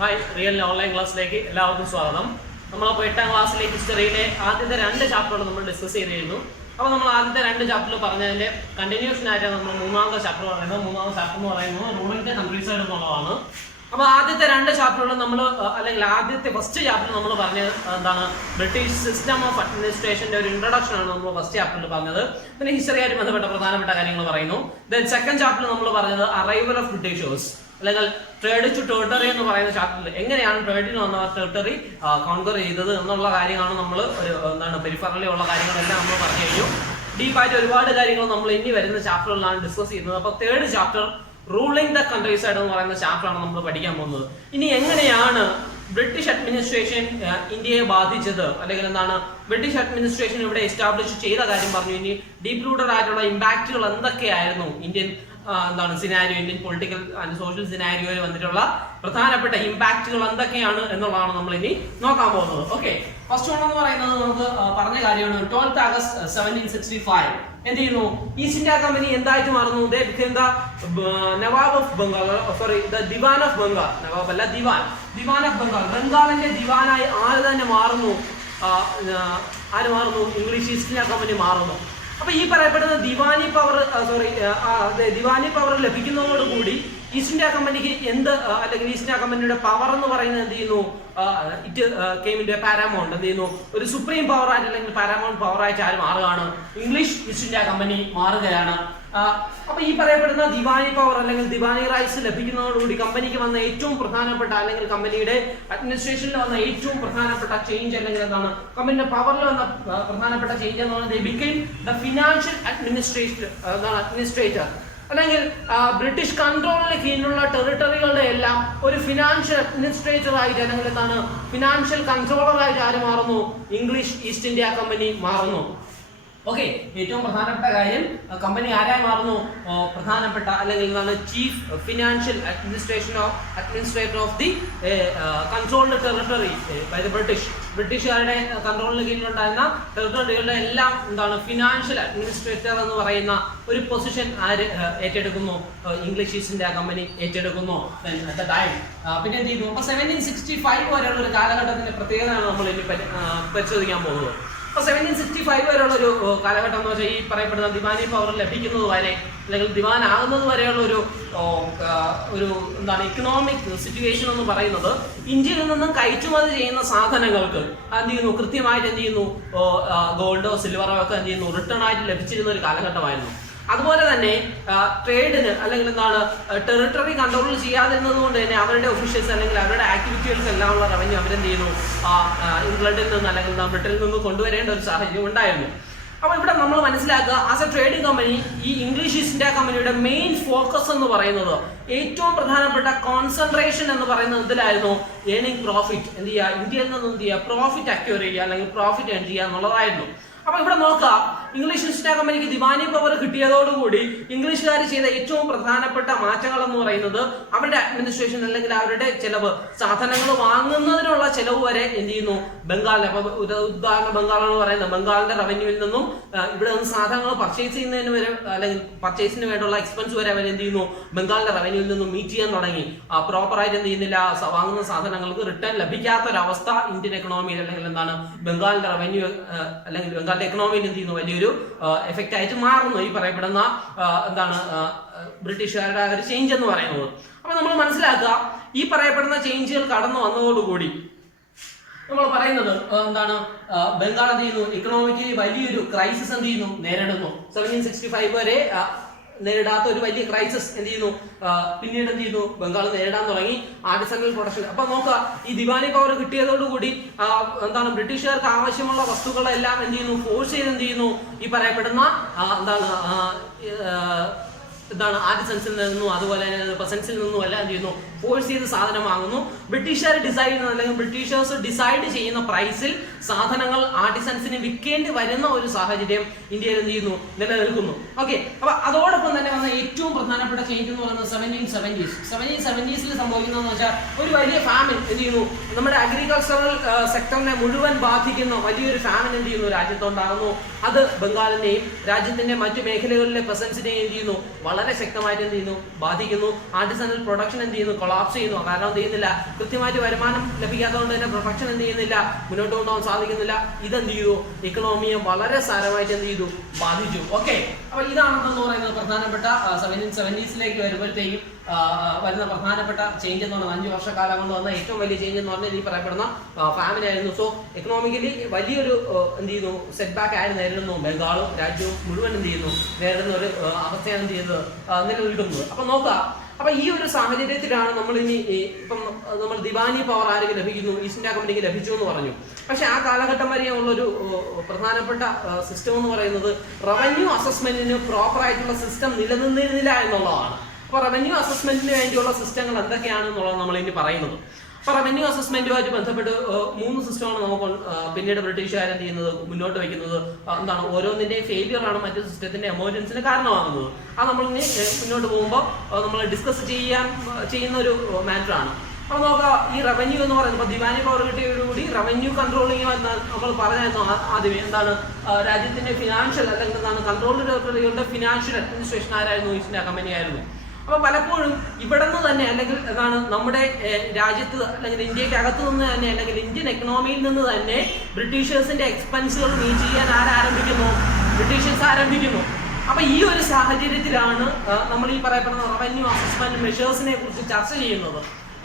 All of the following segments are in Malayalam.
ഹായ്, റിയൽ ഓൺലൈൻ ക്ലാസ്സിലേക്ക് എല്ലാവർക്കും സ്വാഗതം. നമ്മളിപ്പോൾ 8ാം ക്ലാസ്സിലെ ഹിസ്റ്ററിയിലെ ആദ്യത്തെ 2 ചാപ്റ്ററുകൾ നമ്മൾ ഡിസ്കസ് ചെയ്തിരുന്നു. അപ്പോൾ നമ്മൾ ആദ്യത്തെ 2 ചാപ്റ്ററിൽ പറഞ്ഞതിൻ്റെ കണ്ടിന്യൂഷൻ ആയിട്ടാണ് നമ്മൾ 3ാമത്തെ ചാപ്റ്റർ പറയുന്നത്. 3ാമത്തെ ചാപ്റ്റർ എന്ന് പറയുന്നത് റൂളിംഗ് ദ കൺട്രി സൈഡ് എന്നുള്ളതാണ്. അപ്പോൾ ആദ്യത്തെ 2 ചാപ്റ്ററുകൾ നമ്മൾ അല്ലെങ്കിൽ ആദ്യത്തെ ഫസ്റ്റ് ചാപ്റ്റർ നമ്മൾ പറഞ്ഞത് എന്താണ്, ബ്രിട്ടീഷ് സിസ്റ്റം ഓഫ് അഡ്മിനിസ്ട്രേഷൻ്റെ ഒരു ഇൻട്രൊഡക്ഷൻ ആണ് നമ്മൾ ഫസ്റ്റ് ചാപ്റ്ററിൽ പറഞ്ഞത്. പിന്നെ ഹിസ്റ്ററിയായിട്ട് ബന്ധപ്പെട്ട പ്രധാനപ്പെട്ട കാര്യങ്ങൾ പറയുന്നു. ദെൻ സെക്കൻഡ് ചാപ്റ്ററിൽ നമ്മൾ പറഞ്ഞത് അറൈവൽ ഓഫ് ബ്രിട്ടീഷേഴ്സ് അല്ലെങ്കിൽ ട്രേഡ് ടു ടെറിട്ടറി എന്ന് പറയുന്ന ചാപ്റ്ററിൽ എങ്ങനെയാണ് ട്രേഡിന് വന്നവർ ടെറിട്ടറി കോൺകർ ചെയ്തത് എന്നുള്ള കാര്യങ്ങളാണ് നമ്മൾ ഒരു പെരിഫറലി ഉള്ള കാര്യങ്ങളെല്ലാം നമ്മൾ പറഞ്ഞു കഴിഞ്ഞു. ഡീപ്പായിട്ട് ഒരുപാട് കാര്യങ്ങൾ നമ്മൾ ഇനി വരുന്ന ചാപ്റ്ററുകളിലാണ് ഡിസ്കസ് ചെയ്യുന്നത്. അപ്പോൾ 3rd chapter ruling the country side എന്ന് പറയുന്ന ചാപ്റ്ററാണ് നമ്മൾ പഠിക്കാൻ പോകുന്നത്. ഇനി എങ്ങനെയാണ് ബ്രിട്ടീഷ് അഡ്മിനിസ്ട്രേഷൻ ഇന്ത്യയെ ബാധിച്ചത്, അല്ലെങ്കിൽ എന്താണ് ബ്രിട്ടീഷ് അഡ്മിനിസ്ട്രേഷൻ ഇവിടെ എസ്റ്റാബ്ലിഷ് ചെയ്ത കാര്യം പറഞ്ഞു. ഇനി ഡീപ് റൂട്ടഡ് ആയിട്ടുള്ള ഇമ്പാക്റ്റുകൾ എന്തൊക്കെയായിരുന്നു Indian scenario, Indian political and social സിനാരിയോയിൽ വന്നിട്ടുള്ള പ്രധാനപ്പെട്ട ഇമ്പാക്റ്റുകൾ എന്തൊക്കെയാണ് എന്നുള്ളതാണ് നമ്മൾ ഇനി നോക്കാൻ പോകുന്നത്. ഓക്കെ, ഫസ്റ്റ് വൺ എന്ന് പറയുന്നത് നമുക്ക് പറഞ്ഞ കാര്യമാണ്. 12th August 1765 എന്ത് ചെയ്യുന്നു, ഈസ്റ്റ് ഇന്ത്യ കമ്പനി എന്തായിട്ട് മാറുന്നു? നവാബ് ഓഫ് ബംഗാൾ, ദിവാൻ ഓഫ് ബംഗാൾ, നവാബ് അല്ല ദിവാൻ ഓഫ് ബംഗാൾ, ബംഗാളിന്റെ ദിവാനായി ആര് തന്നെ മാറുന്നു? ഇംഗ്ലീഷ് ഈസ്റ്റ് ഇന്ത്യ കമ്പനി മാറുന്നു. അപ്പൊ ഈ പറയപ്പെടുന്ന ദിവാനി പവർ ലഭിക്കുന്നതോടുകൂടി ഈസ്റ്റ് ഇന്ത്യ കമ്പനിക്ക് അല്ലെങ്കിൽ ഈസ്റ്റ് ഇന്ത്യ കമ്പനിയുടെ പവർ എന്ന് പറയുന്നത് എന്ത് ചെയ്യുന്നു? It came in Paramount. എന്ത് ചെയ്യുന്നു? ഒരു സുപ്രീം പവർ ആയിട്ട് അല്ലെങ്കിൽ പാരാമൗണ്ട് പവർ ആയിട്ട് ആര് മാറുകയാണ്? ഇംഗ്ലീഷ് ഈസ്റ്റ് ഇന്ത്യ കമ്പനി മാറുകയാണ്. അപ്പൊ ഈ പറയപ്പെടുന്ന ദിവാനി പവർ അല്ലെങ്കിൽ ദിവാനി റൈറ്റ്സ് ലഭിക്കുന്നതോടുകൂടി കമ്പനിക്ക് വന്ന ഏറ്റവും പ്രധാനപ്പെട്ട അല്ലെങ്കിൽ കമ്പനിയുടെ അഡ്മിനിസ്ട്രേഷനിൽ വന്ന ഏറ്റവും പ്രധാനപ്പെട്ട ചേഞ്ച് അല്ലെങ്കിൽ എന്താണ്, കമ്പനിയുടെ പവറിൽ വന്ന പ്രധാനപ്പെട്ട ചേഞ്ച് എന്ന് പറയുന്നത് ബിക്കെയിം ദ ഫിനാൻഷ്യൽ അഡ്മിനിസ്ട്രേറ്റർ അല്ലെങ്കിൽ ബ്രിട്ടീഷ് കൺട്രോളിന് കീഴിലുള്ള ടെറിട്ടറികളുടെ എല്ലാം ഒരു ഫിനാൻഷ്യൽ അഡ്മിനിസ്ട്രേറ്റർ ആയിട്ട് അല്ലെങ്കിൽ എന്താണ്, ഫിനാൻഷ്യൽ കൺട്രോളർ ആയിട്ട് ആര് മാറുന്നു? ഇംഗ്ലീഷ് ഈസ്റ്റ് ഇന്ത്യ കമ്പനി മാറുന്നു. ഓക്കെ, ഏറ്റവും പ്രധാനപ്പെട്ട കാര്യം, കമ്പനി ആരായി മാറുന്നു? പ്രധാനപ്പെട്ട അല്ലെങ്കിൽ എന്താണ്, chief financial administrator of the controlled territory by the ബ്രിട്ടീഷുകാരുടെ കൺട്രോളിന് കീഴിലുണ്ടായിരുന്ന ടെറിട്ടറികളുടെ എല്ലാം എന്താണ്, ഫിനാൻഷ്യൽ അഡ്മിനിസ്ട്രേറ്റർ എന്ന് പറയുന്ന ഒരു പൊസിഷൻ ആര് ഏറ്റെടുക്കുന്നു? ഇംഗ്ലീഷ് ഈസ്റ്റ് ഇന്ത്യ കമ്പനി ഏറ്റെടുക്കുന്നു. പിന്നെ എന്ത് ചെയ്യുന്നു? അപ്പൊ 1765 വരെയുള്ള ഒരു കാലഘട്ടത്തിന്റെ പ്രത്യേകതയാണ് നമ്മൾ ഇനി പരിശോധിക്കാൻ പോകുന്നത്. അപ്പൊ 1765 വരെയുള്ള ഒരു കാലഘട്ടം എന്ന് വെച്ചാൽ ഈ പറയപ്പെടുന്ന ദിവാനി പവർ ലഭിക്കുന്നത് വരെ അല്ലെങ്കിൽ ദിവാൻ ആകുന്നത് വരെയുള്ള ഒരു എന്താണ്, ഇക്കണോമിക് സിറ്റുവേഷൻ എന്ന് പറയുന്നത് ഇന്ത്യയിൽ നിന്നും കയറ്റുമതി ചെയ്യുന്ന സാധനങ്ങൾക്ക് എന്ത് ചെയ്യുന്നു? കൃത്യമായിട്ട് എന്ത് ചെയ്യുന്നു? ഗോൾഡോ സിൽവറോ ഒക്കെ എന്ത് ചെയ്യുന്നു? റിട്ടേൺ ആയിട്ട് ലഭിച്ചിരുന്ന ഒരു കാലഘട്ടമായിരുന്നു. അതുപോലെ തന്നെ ട്രേഡിന് അല്ലെങ്കിൽ എന്താണ്, ടെറിട്ടറി കൺട്രോൾ ചെയ്യാതിരുന്നത് കൊണ്ട് തന്നെ അവരുടെ ഒഫീഷ്യൽസ് അല്ലെങ്കിൽ അവരുടെ ആക്ടിവിറ്റീസ് എല്ലാം ഉള്ള റവന്യൂ അവരെന്ത് ചെയ്യുന്നു? ഇംഗ്ലണ്ടിൽ നിന്ന് അല്ലെങ്കിൽ ബ്രിട്ടനിൽ നിന്ന് കൊണ്ടുവരേണ്ട ഒരു സാഹചര്യം ഉണ്ടായിരുന്നു. അപ്പോൾ ഇവിടെ നമ്മൾ മനസ്സിലാക്കുക, ആസ് എ ട്രേഡിംഗ് കമ്പനി ഈ ഇംഗ്ലീഷ് ഈസ്റ്റ് ഇന്ത്യ കമ്പനിയുടെ മെയിൻ ഫോക്കസ് എന്ന് പറയുന്നത്, ഏറ്റവും പ്രധാനപ്പെട്ട കോൺസെൻട്രേഷൻ എന്ന് പറയുന്നത് ഇതിലായിരുന്നു ഏണിംഗ് പ്രോഫിറ്റ്. എന്ത് ചെയ്യുക? ഇന്ത്യയിൽ നിന്ന് എന്ത് ചെയ്യുക? പ്രോഫിറ്റ് അക്യൂർ ചെയ്യുക അല്ലെങ്കിൽ പ്രോഫിറ്റ് ഏൺ ചെയ്യുക എന്നുള്ളതായിരുന്നു. അപ്പൊ ഇവിടെ നോക്കുക, ഇംഗ്ലീഷ് ഈസ്റ്റ് ഇന്ത്യ കമ്പനിക്ക് ദിവാനി പവർ കിട്ടിയതോടുകൂടി ഇംഗ്ലീഷുകാർ ചെയ്ത ഏറ്റവും പ്രധാനപ്പെട്ട മാറ്റങ്ങൾ എന്ന് പറയുന്നത് അവരുടെ അഡ്മിനിസ്ട്രേഷൻ അല്ലെങ്കിൽ അവരുടെ ചെലവ്, സാധനങ്ങൾ വാങ്ങുന്നതിനുള്ള ചെലവ് വരെ എന്ത് ചെയ്യുന്നു? ബംഗാളിൽ. അപ്പൊ ഉദാഹരണം ബംഗാൾ എന്ന് പറയുന്നത് ബംഗാളിന്റെ റവന്യൂവിൽ നിന്നും ഇവിടെ നിന്ന് സാധനങ്ങൾ പർച്ചേസ് ചെയ്യുന്നതിന് വരെ അല്ലെങ്കിൽ പർച്ചേസിന് വേണ്ടിയുള്ള എക്സ്പെൻസ് വരെ അവർ എന്ത് ചെയ്യുന്നു? ബംഗാളിന്റെ റവന്യൂവിൽ നിന്നും മീറ്റ് ചെയ്യാൻ തുടങ്ങി. പ്രോപ്പറായിട്ട് എന്ത് ചെയ്യുന്നില്ല? വാങ്ങുന്ന സാധനങ്ങൾക്ക് റിട്ടേൺ ലഭിക്കാത്തൊരവസ്ഥ ഇന്ത്യൻ എക്കണോമിയിൽ അല്ലെങ്കിൽ എന്താണ്, ബംഗാളിന്റെ റവന്യൂ അല്ലെങ്കിൽ ബംഗാളിന്റെ എക്കണോമിയിൽ എന്ത് ചെയ്യുന്നു? വലിയൊരു എഫക്റ്റ് ആയിട്ട് മാറുന്നു ഈ പറയപ്പെടുന്ന എന്താണ്, ബ്രിട്ടീഷുകാരുടെ ഒരു ചേഞ്ച് എന്ന് പറയുന്നത്. അപ്പൊ നമ്മൾ മനസ്സിലാക്കുക, ഈ പറയപ്പെടുന്ന ചേഞ്ചുകൾ കടന്നു വന്നതോടുകൂടി നമ്മൾ പറയുന്നത് എന്താണ്, ബംഗാൾ എന്ത് ചെയ്യുന്നു? ഇക്കണോമിക്കലി വലിയൊരു ക്രൈസിസ് എന്ത് ചെയ്യുന്നു? നേരിടുന്നു. 1765 വരെ നേരിടാത്ത ഒരു വലിയ ക്രൈസിസ് എന്ത് ചെയ്യുന്നു? പിന്നീട് എന്ത് ചെയ്യുന്നു? ബംഗാൾ നേരിടാൻ തുടങ്ങി. Artisanal production. അപ്പൊ നോക്കുക, ഈ ദിവാനി പവർ കിട്ടിയതോടുകൂടി എന്താണ്, ബ്രിട്ടീഷുകാർക്ക് ആവശ്യമുള്ള വസ്തുക്കളെല്ലാം എന്ത് ചെയ്യുന്നു? ഫോഴ്സ് ചെയ്ത് എന്ത് ചെയ്യുന്നു? ഈ പറയപ്പെടുന്ന ആർട്ടിസൻസിൽ നിന്നും അതുപോലെ തന്നെ പെസൻസിൽ നിന്നും എല്ലാം എന്ത് ചെയ്യുന്നു? ഫോഴ്സ് ചെയ്ത് സാധനം വാങ്ങുന്നു. ബ്രിട്ടീഷുകാർ അല്ലെങ്കിൽ ബ്രിട്ടീഷേഴ്സ് ഡിസൈഡ് ചെയ്യുന്ന പ്രൈസിൽ സാധനങ്ങൾ ആർട്ടിസൻസിന് വിൽക്കേണ്ടി വരുന്ന ഒരു സാഹചര്യം ഇന്ത്യയിൽ എന്ത് ചെയ്യുന്നു? നിലനിൽക്കുന്നു. ഓക്കെ, അപ്പൊ അതോടൊപ്പം തന്നെ വന്ന ഏറ്റവും പ്രധാനപ്പെട്ട ചേഞ്ച് എന്ന് പറയുന്നത് 1770s സംഭവിക്കുന്നതെന്ന് വെച്ചാൽ ഒരു വലിയ ഫാമിൻ എന്ത് ചെയ്യുന്നു? നമ്മുടെ അഗ്രികൾച്ചറൽ സെക്ടറിനെ മുഴുവൻ ബാധിക്കുന്ന വലിയൊരു ഫാമിൻ എന്ത് ചെയ്യുന്നു? രാജ്യത്തുണ്ടാകുന്നു. അത് ബംഗാളിനെയും രാജ്യത്തിന്റെ മറ്റു മേഖലകളിലെ പെസൻസിനെയും എന്ത് ചെയ്യുന്നു? വളരെ ശക്തമായിട്ട് എന്ത് ചെയ്യുന്നു, ബാധിക്കുന്നു. ആർട്ടിസണൽ പ്രൊഡക്ഷൻ എന്ത് ചെയ്യുന്നു, കൊളാപ്സ് ചെയ്യുന്നു. കാരണം എന്ത് ചെയ്യുന്നില്ല, കൃത്യമായിട്ട് വരുമാനം ലഭിക്കാത്തതുകൊണ്ട് തന്നെ പ്രൊഡക്ഷൻ എന്ത് ചെയ്യുന്നില്ല, മുന്നോട്ട് കൊണ്ടുപോകാൻ സാധിക്കുന്നില്ല. ഇതെന്ത് ചെയ്തു, ഇക്കണോമിയെ വളരെ സാരമായിട്ട് എന്ത് ചെയ്തു, ബാധിച്ചു. ഓക്കെ, അപ്പൊ ഇതാണെന്ന് പറയുന്നത് പ്രധാനപ്പെട്ട 1770s വരുമ്പോഴത്തേക്കും വരുന്ന പ്രധാനപ്പെട്ട ചേഞ്ച് എന്ന് പറഞ്ഞാൽ 5 വർഷക്കാലം കൊണ്ട് വന്ന ഏറ്റവും വലിയ ചേഞ്ച് എന്ന് പറഞ്ഞാൽ ഈ പറയപ്പെടുന്ന ഫാമിലി ആയിരുന്നു. സോ എക്കണോമിക്കലി വലിയൊരു എന്ത് ചെയ്യുന്നു, സെറ്റ് ബാക്ക് ആയിരുന്നു ബംഗാളും രാജ്യവും മുഴുവൻ എന്ത് ചെയ്യുന്നു, നേരിടുന്ന ഒരു അവസ്ഥയാണ് എന്ത് ചെയ്യുന്നത്, നിലനിൽക്കുന്നത്. അപ്പൊ നോക്കുക, അപ്പൊ ഈ ഒരു സാഹചര്യത്തിലാണ് നമ്മൾ ഇനി ഇപ്പം നമ്മൾ ദിവാനി പവർ ആർക്ക് ലഭിക്കുന്നു, ഈസ്റ്റ് ഇന്ത്യ കമ്പനിക്ക് ലഭിച്ചു എന്ന് പറഞ്ഞു. പക്ഷെ ആ കാലഘട്ടം വരെ ഉള്ളൊരു പ്രധാനപ്പെട്ട സിസ്റ്റം എന്ന് പറയുന്നത് റവന്യൂ അസസ്മെന്റിന് പ്രോപ്പർ ആയിട്ടുള്ള സിസ്റ്റം നിലനിന്നിരുന്നില്ല എന്നുള്ളതാണ്. അപ്പൊ റവന്യൂ അസസ്മെന്റിന് വേണ്ടിയുള്ള സിസ്റ്റങ്ങൾ എന്തൊക്കെയാണെന്നുള്ളത് നമ്മൾ ഇനി പറയുന്നത്. അപ്പൊ റവന്യൂ അസസ്മെന്റുമായിട്ട് ബന്ധപ്പെട്ട് 3 സിസ്റ്റമാണ് നമുക്ക് പിന്നീട് ബ്രിട്ടീഷുകാർ എന്ത് ചെയ്യുന്നത്, മുന്നോട്ട് വയ്ക്കുന്നത്. എന്താണ്, ഓരോന്നിന്റെയും ഫെയിലിയർ ആണ് മറ്റു സിസ്റ്റത്തിന്റെ എമർജൻസിന് കാരണമാകുന്നത്. അത് നമ്മൾ ഇനി മുന്നോട്ട് പോകുമ്പോൾ നമ്മൾ ഡിസ്കസ് ചെയ്യുന്ന ഒരു മാറ്റർ ആണ്. അപ്പൊ നോക്കാം, ഈ റവന്യൂ എന്ന് പറയുന്നത് ഇപ്പൊ ദിവാനി പവർ കിട്ടിയതോടുകൂടി റവന്യൂ കൺട്രോളിംഗ് നമ്മൾ പറഞ്ഞായിരുന്നു ആദ്യമേ. എന്താണ്, രാജ്യത്തിന്റെ ഫിനാൻഷ്യൽ അല്ലെങ്കിൽ എന്താണ് കൺട്രോൾ ടെറിട്ടറികളുടെ ഫിനാൻഷ്യൽ അഡ്മിനിസ്ട്രേഷൻ ആരായിരുന്നു, ഈസ്റ്റ് ഇന്ത്യ കമ്പനി ആയിരുന്നു. അപ്പൊ പലപ്പോഴും ഇവിടെ നിന്ന് തന്നെ അല്ലെങ്കിൽ എന്താണ് നമ്മുടെ രാജ്യത്ത് അല്ലെങ്കിൽ ഇന്ത്യക്ക് അകത്ത് നിന്ന് തന്നെ അല്ലെങ്കിൽ ഇന്ത്യൻ എക്കണോമിയിൽ നിന്ന് തന്നെ ബ്രിട്ടീഷേഴ്സിന്റെ എക്സ്പെൻസുകൾ മീറ്റ് ചെയ്യാൻ ആരംഭിക്കുന്നു, ബ്രിട്ടീഷേഴ്സ് ആരംഭിക്കുന്നു. അപ്പൊ ഈ ഒരു സാഹചര്യത്തിലാണ് നമ്മൾ ഈ പറയപ്പെടുന്ന റവന്യൂ അസസ്മെന്റ് മെഷേഴ്സിനെ കുറിച്ച് ചർച്ച ചെയ്യുന്നത്.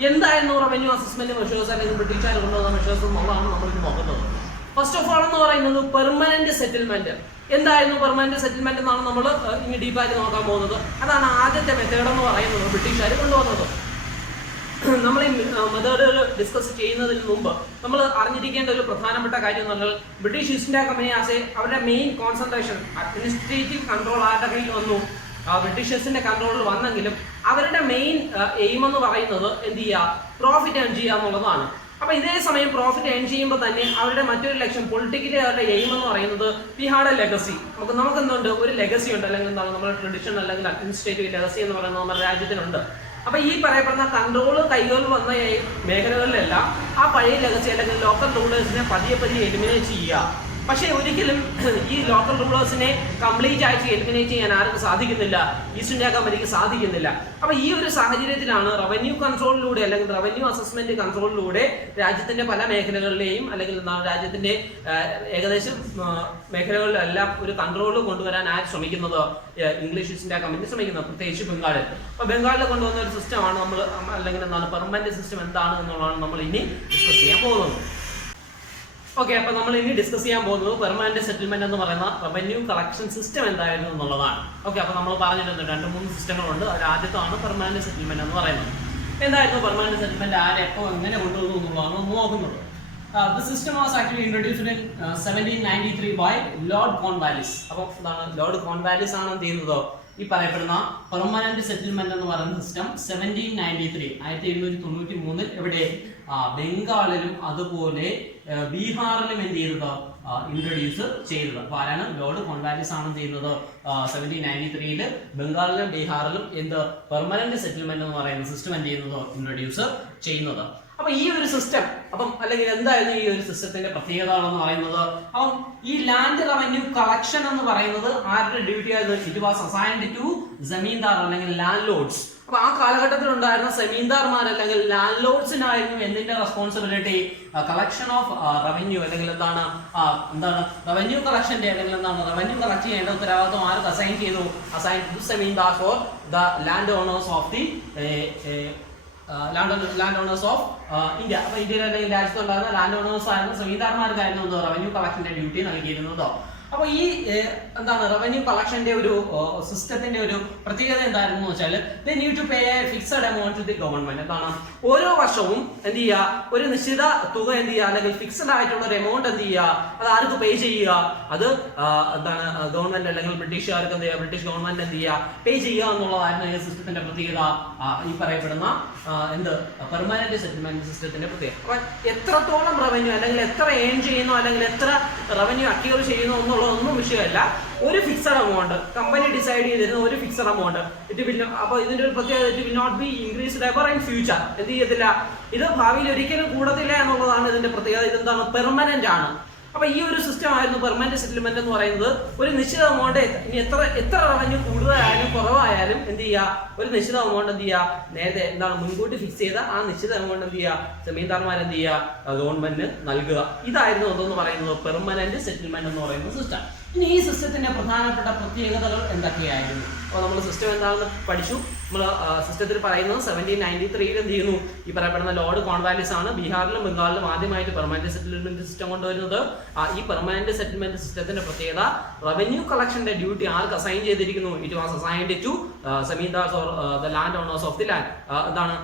എന്തായിരുന്നു റവന്യൂ അസസ്മെന്റ് മെഷേഴ്സ് അല്ലെങ്കിൽ ബ്രിട്ടീഷുകാർ കൊണ്ടുവന്ന മെഷേഴ്സ് എന്നുള്ളതാണ് നമ്മൾ ഇന്ന് നോക്കുന്നത്. ഫസ്റ്റ് ഓഫ് ഓൾ എന്ന് പറയുന്നത് പെർമനന്റ് സെറ്റിൽമെന്റ്. എന്തായിരുന്നു പെർമനന്റ് സെറ്റിൽമെന്റ് എന്നാണ് നമ്മൾ ഇനി ഡീപ്പായിട്ട് നോക്കാൻ പോകുന്നത്. അതാണ് ആദ്യത്തെ മെത്തേഡ് എന്ന് പറയുന്നത് ബ്രിട്ടീഷുകാർ കൊണ്ടുവന്നത്. നമ്മൾ ഈ മെത്തേഡുകൾ ഡിസ്കസ് ചെയ്യുന്നതിന് മുമ്പ് നമ്മൾ അറിഞ്ഞിരിക്കേണ്ട ഒരു പ്രധാനപ്പെട്ട കാര്യം എന്ന് പറഞ്ഞാൽ ബ്രിട്ടീഷ് ഈസ്റ്റ് ഇന്ത്യ കമ്പനി അവരുടെ മെയിൻ കോൺസെൻട്രേഷൻ അഡ്മിനിസ്ട്രേറ്റീവ് കൺട്രോൾ ആരുടെ കയ്യിൽ വന്നു, ബ്രിട്ടീഷേഴ്സിന്റെ കൺട്രോളിൽ വന്നെങ്കിലും അവരുടെ മെയിൻ എയിം എന്ന് പറയുന്നത് എന്ത് ചെയ്യുക, പ്രോഫിറ്റ് ഏൺ ചെയ്യുക എന്നുള്ളതാണ്. അപ്പൊ ഇതേ സമയം പ്രോഫിറ്റ് ഏൺ ചെയ്യുമ്പോൾ തന്നെ അവരുടെ മറ്റൊരു ലക്ഷ്യം, പൊളിറ്റിക്കലി അവരുടെ എയിം എന്ന് പറയുന്നത് വി ഹാഡ് എ ലെഗസി. നമുക്ക് എന്തുണ്ട്, ഒരു ലെഗസി ഉണ്ട്, അല്ലെങ്കിൽ എന്താണ് നമ്മുടെ ട്രഡീഷൻ അല്ലെങ്കിൽ അഡ്മിനിസ്ട്രേറ്റീവ് ലെഗസി എന്ന് പറയുന്നത് നമ്മുടെ രാജ്യത്തിനുണ്ട്. അപ്പൊ ഈ പറയപ്പെടുന്ന കൺട്രോള് കൈകളിൽ വന്ന മേഖലകളിലെല്ലാം ആ പഴയ ലെഗസി അല്ലെങ്കിൽ ലോക്കൽ റൂളേഴ്സിനെ പതിയെ എലിമിനേറ്റ് ചെയ്യുക. പക്ഷേ ഒരിക്കലും ഈ ലോക്കൽ റൂളേഴ്സിനെ കംപ്ലീറ്റ് ആയിട്ട് എലിമിനേറ്റ് ചെയ്യാൻ ആർക്കും സാധിക്കുന്നില്ല, ഈസ്റ്റ് ഇന്ത്യ കമ്പനിക്ക് സാധിക്കുന്നില്ല. അപ്പൊ ഈ ഒരു സാഹചര്യത്തിലാണ് റവന്യൂ കൺട്രോളിലൂടെ അല്ലെങ്കിൽ റവന്യൂ അസസ്മെന്റ് കൺട്രോളിലൂടെ രാജ്യത്തിന്റെ പല മേഖലകളിലെയും അല്ലെങ്കിൽ രാജ്യത്തിന്റെ ഏകദേശം മേഖലകളിലെല്ലാം ഒരു കൺട്രോൾ കൊണ്ടുവരാൻ ആര് ശ്രമിക്കുന്നത്, ഇംഗ്ലീഷ് ഈസ്റ്റ് ഇന്ത്യ കമ്പനി ശ്രമിക്കുന്നത്, പ്രത്യേകിച്ച് ബംഗാളിൽ. അപ്പൊ ബംഗാളിൽ കൊണ്ടുവന്ന ഒരു സിസ്റ്റമാണ് നമ്മൾ അല്ലെങ്കിൽ എന്താണ് പെർമനന്റ് സിസ്റ്റം എന്താണ് എന്നുള്ളതാണ് നമ്മൾ ഇനി ഡിസ്കസ് ചെയ്യാൻ പോകുന്നത്. ഓക്കെ, അപ്പൊ നമ്മൾ ഇനി ഡിസ്കസ് ചെയ്യാൻ പോകുന്നത് പെർമനന്റ് സെറ്റിൽമെന്റ് എന്ന് പറയുന്ന റവന്യൂ കളക്ഷൻ സിസ്റ്റം എന്തായിരുന്നു എന്നുള്ളതാണ്. ഓക്കെ, അപ്പൊ നമ്മൾ പറഞ്ഞിട്ടുണ്ട് 2-3 സിസ്റ്റങ്ങളുണ്ട്. അതിൽ ആദ്യത്താണ് പെർമനന്റ് സെറ്റിൽമെന്റ് എന്ന് പറയുന്നത്. എന്തായിരുന്നു പെർമനന്റ് സെറ്റിൽമെന്റ്, ആരെപ്പോ എങ്ങനെ കൊണ്ടുവന്നു എന്നുള്ളതാണ് നമ്മൾ നോക്കുന്നത്. The system was actually introduced in 1793 by Lord Cornwallis. അപ്പോൾ എന്താണ് ലോർഡ് കോൺവാലിസ് ആണ് എന്ത് ചെയ്യുന്നത്, ഈ പറയപ്പെടുന്ന പെർമനന്റ് സെറ്റിൽമെന്റ് എന്ന് പറയുന്ന സിസ്റ്റം 1793 എവിടെ, ബംഗാളിലും അതുപോലെ ബീഹാറിലും എന്ത് ചെയ്തത്, ഇൻട്രൊഡ്യൂസ് ചെയ്തത്. അപ്പൊ ആരാണ്, ലോർഡ് കോൺവാലിസ് ആണ് ചെയ്യുന്നത് 1793 ബംഗാളിലും ബീഹാറിലും എന്ത് പെർമനന്റ് സെറ്റിൽമെന്റ് എന്ന് പറയുന്ന സിസ്റ്റം എന്ത് ചെയ്യുന്നത്, ഇൻട്രൊഡ്യൂസ് ചെയ്യുന്നത്. അപ്പൊ ഈ ഒരു സിസ്റ്റം അല്ലെങ്കിൽ എന്തായിരുന്നു ഈ ഒരു സിസ്റ്റത്തിന്റെ പ്രത്യേകത എന്ന് പറയുന്നത്, അപ്പം ഈ ലാൻഡ് റവന്യൂ കളക്ഷൻ എന്ന് പറയുന്നത് ആരുടെ ഡ്യൂട്ടി ആയിരുന്നു, it was assigned to zamindar അല്ലെങ്കിൽ ലാൻഡ് ലോഡ്സ്. അപ്പൊ ആ കാലഘട്ടത്തിൽ ഉണ്ടായിരുന്ന സെമീന്ദാർമാർ അല്ലെങ്കിൽ ലാൻഡ് ലോഡ്സിനായിരുന്നു എന്തിന്റെ റെസ്പോൺസിബിലിറ്റി, കളക്ഷൻ ഓഫ് റവന്യൂ അല്ലെങ്കിൽ എന്താണ് റവന്യൂ കളക്ഷന്റെ അല്ലെങ്കിൽ എന്താണ് റവന്യൂ കളക്ട് ചെയ്യേണ്ട ഉത്തരവാദിത്വം ആർക്ക് അസൈൻ ചെയ്തു, assign to zamindar for the land owners of the land owners of India. അപ്പൊ ഇന്ത്യയിൽ അല്ലെങ്കിൽ രാജ്യത്തുണ്ടായിരുന്ന ലാൻഡ് ഓണേഴ്സ് ആയിരുന്നു സെമീന്ദാർമാർക്കായിരുന്നു റവന്യൂ കളക്ഷന്റെ ഡ്യൂട്ടി നൽകിയിരുന്നതോ. അപ്പൊ ഈ എന്താണ് റവന്യൂ കളക്ഷന്റെ ഒരു സിസ്റ്റത്തിന്റെ ഒരു പ്രത്യേകത എന്തായിരുന്നു വെച്ചാൽ they need to pay a fixed amount to the government. എന്താണ് ഓരോ വർഷവും എന്ത് ചെയ്യുക, ഒരു നിശ്ചിത തുക എന്ത് ചെയ്യുക അല്ലെങ്കിൽ ഫിക്സഡ് ആയിട്ടുള്ള ഒരു എമൗണ്ട് എന്ത് ചെയ്യുക, അത് ആർക്ക് പേ ചെയ്യുക, അത് എന്താണ് ഗവൺമെന്റ് അല്ലെങ്കിൽ ബ്രിട്ടീഷുകാർക്ക് എന്ത് ചെയ്യുക, ബ്രിട്ടീഷ് ഗവൺമെന്റ് എന്ത് ചെയ്യുക, പേ ചെയ്യുക എന്നുള്ളതായിരുന്നു ഈ സിസ്റ്റത്തിന്റെ പ്രത്യേകത, ഈ പറയപ്പെടുന്ന പെർമനന്റ് സെറ്റിൽമെന്റ് സിസ്റ്റത്തിന്റെ പ്രത്യേകത. അപ്പൊ എത്രത്തോളം റവന്യൂ അല്ലെങ്കിൽ എത്ര ഏൺ ചെയ്യുന്നു അല്ലെങ്കിൽ എത്ര റവന്യൂ അക്യൂർ ചെയ്യുന്നു എന്നുള്ളതൊന്നും വിഷയമല്ല, ഒരു ഫിക്സഡ് എമൗണ്ട് കമ്പനി ഡിസൈഡ് ചെയ്തിരുന്ന ഒരു ഫിക്സഡ് എമൗണ്ട് അപ്പൊ ഇതിന്റെ ഒരു പ്രത്യേകത it will not be increased ever in future. എന്ത് ചെയ്യത്തില്ല, ഇത് ഭാവിയിൽ ഒരിക്കലും കൂടത്തില്ല എന്നുള്ളതാണ് ഇതിന്റെ പ്രത്യേകത. ഇതെന്താണ്, പെർമനന്റ് ആണ്. അപ്പൊ ഈ ഒരു സിസ്റ്റം ആയിരുന്നു പെർമനന്റ് സെറ്റിൽമെന്റ് എന്ന് പറയുന്നത്. ഒരു നിശ്ചിത എമൗണ്ട് ഇനി എത്ര റവന്യൂ കൂടുതലായാലും കുറവായാലും എന്ത് ചെയ്യുക, ഒരു നിശ്ചിത എമൗണ്ട് എന്ത് ചെയ്യുക, നേരത്തെ എന്താണ് മുൻകൂട്ടി ഫിക്സ് ചെയ്ത ആ നിശ്ചിത എമൗണ്ട് എന്ത് ചെയ്യുക, ജമീന്ദാർമാർ എന്ത് ചെയ്യുക, ഗവൺമെന്റിന് നൽകുക. ഇതായിരുന്നു എന്തെന്ന് പറയുന്നത് പെർമനന്റ് സെറ്റിൽമെന്റ് എന്ന് പറയുന്ന സിസ്റ്റം. ഇനി ഈ സിസ്റ്റത്തിന്റെ പ്രധാനപ്പെട്ട പ്രത്യേകതകൾ എന്തൊക്കെയായിരുന്നു? അപ്പോൾ നമ്മൾ സിസ്റ്റം എന്താണെന്ന് പഠിച്ചു. നമ്മൾ സിസ്റ്റത്തിൽ പറയുന്നത് 1793 എന്ത് ചെയ്യുന്നു, ഈ പറയപ്പെടുന്ന ലോർഡ് കോൺവാലിസ് ആണ് ബീഹാറിലും ബംഗാളിലും ആദ്യമായിട്ട് പെർമനന്റ് സെറ്റിൽമെന്റ് സിസ്റ്റം കൊണ്ടുവരുന്നത്. ഈ പെർമനന്റ് സെറ്റിൽമെന്റ് സിസ്റ്റത്തിന്റെ പ്രത്യേകത, റവന്യൂ കളക്ഷന്റെ ഡ്യൂട്ടി ആർക്ക് അസൈൻ ചെയ്തിരിക്കുന്നു? It was assigned to zamindars or the land owners of the land. എന്താണ്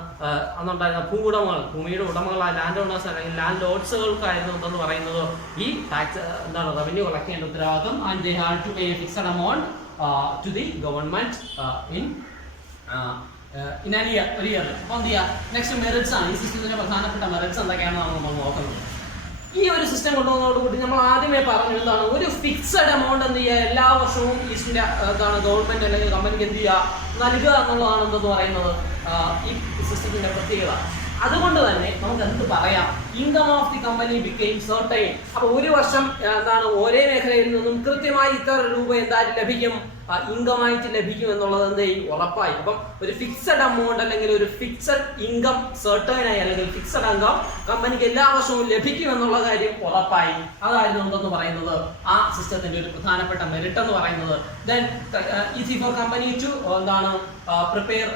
അന്നുണ്ടായിരുന്ന ഭൂവുടമകൾ, ഭൂമിയുടെ ഉടമകളായ ലാൻഡ് ഓണേഴ്സ് അല്ലെങ്കിൽ ലാൻഡ് ലോഡ്സുകൾക്കായിരുന്നു എന്തെന്ന് പറയുന്നത് ഈ ടാക്സ് എന്താണ് റവന്യൂ കളക്ട് ചെയ്യേണ്ട ഉത്തരവാദിത്വം. And they had to pay a fixed amount to the government in an year. അപ്പോൾ എന്ത് ചെയ്യുക, നെക്സ്റ്റ് മെറിറ്റ്സ് ആണ്. ഈ സിസ്റ്റത്തിന്റെ പ്രധാനപ്പെട്ട മെറിറ്റ്സ് എന്തൊക്കെയാണെന്നാണ് നമ്മൾ നോക്കുന്നത്. ഈ ഒരു സിസ്റ്റം കൊണ്ടുവന്നതോടുകൂടി നമ്മൾ ആദ്യമേ പറഞ്ഞു എന്താണ്, ഒരു ഫിക്സഡ് എമൗണ്ട് എന്ത് ചെയ്യുക, എല്ലാ വർഷവും ഈസ്റ്റിന്റെ എന്താണ് ഗവൺമെന്റ് അല്ലെങ്കിൽ കമ്പനിക്ക് എന്ത് ചെയ്യുക, നൽകുക എന്നുള്ളതാണ് എന്തെന്ന് പറയുന്നത് ഈ സിസ്റ്റത്തിന്റെ പ്രത്യേകത. അതുകൊണ്ട് തന്നെ നമുക്ക് എന്ത് പറയാം, income of the company became certain. അപ്പൊ ഒരു വർഷം എന്താണ് ഒരേ മേഖലയിൽ നിന്നും കൃത്യമായി ഇത്ര രൂപ എന്തായാലും ലഭിക്കും, ഇൻകമായിട്ട് ലഭിക്കും എന്നുള്ളത് എന്ത് ചെയ്യും, ഉറപ്പായി. അപ്പം ഒരു ഫിക്സഡ് എമൗണ്ട് അല്ലെങ്കിൽ ഒരു ഫിക്സഡ് ഇൻകം സർട്ടൈൻ ആയി അല്ലെങ്കിൽ ഫിക്സഡ് ഇൻകം കമ്പനിക്ക് എല്ലാ വർഷവും ലഭിക്കും എന്നുള്ള കാര്യം ഉറപ്പായി. അതായിരുന്നു എന്തെന്ന് പറയുന്നത് ആ സിസ്റ്റത്തിന്റെ ഒരു പ്രധാനപ്പെട്ട മെറിറ്റ് എന്ന് പറയുന്നത്. Then easy for company to എന്താണ് പ്രിപ്പയർ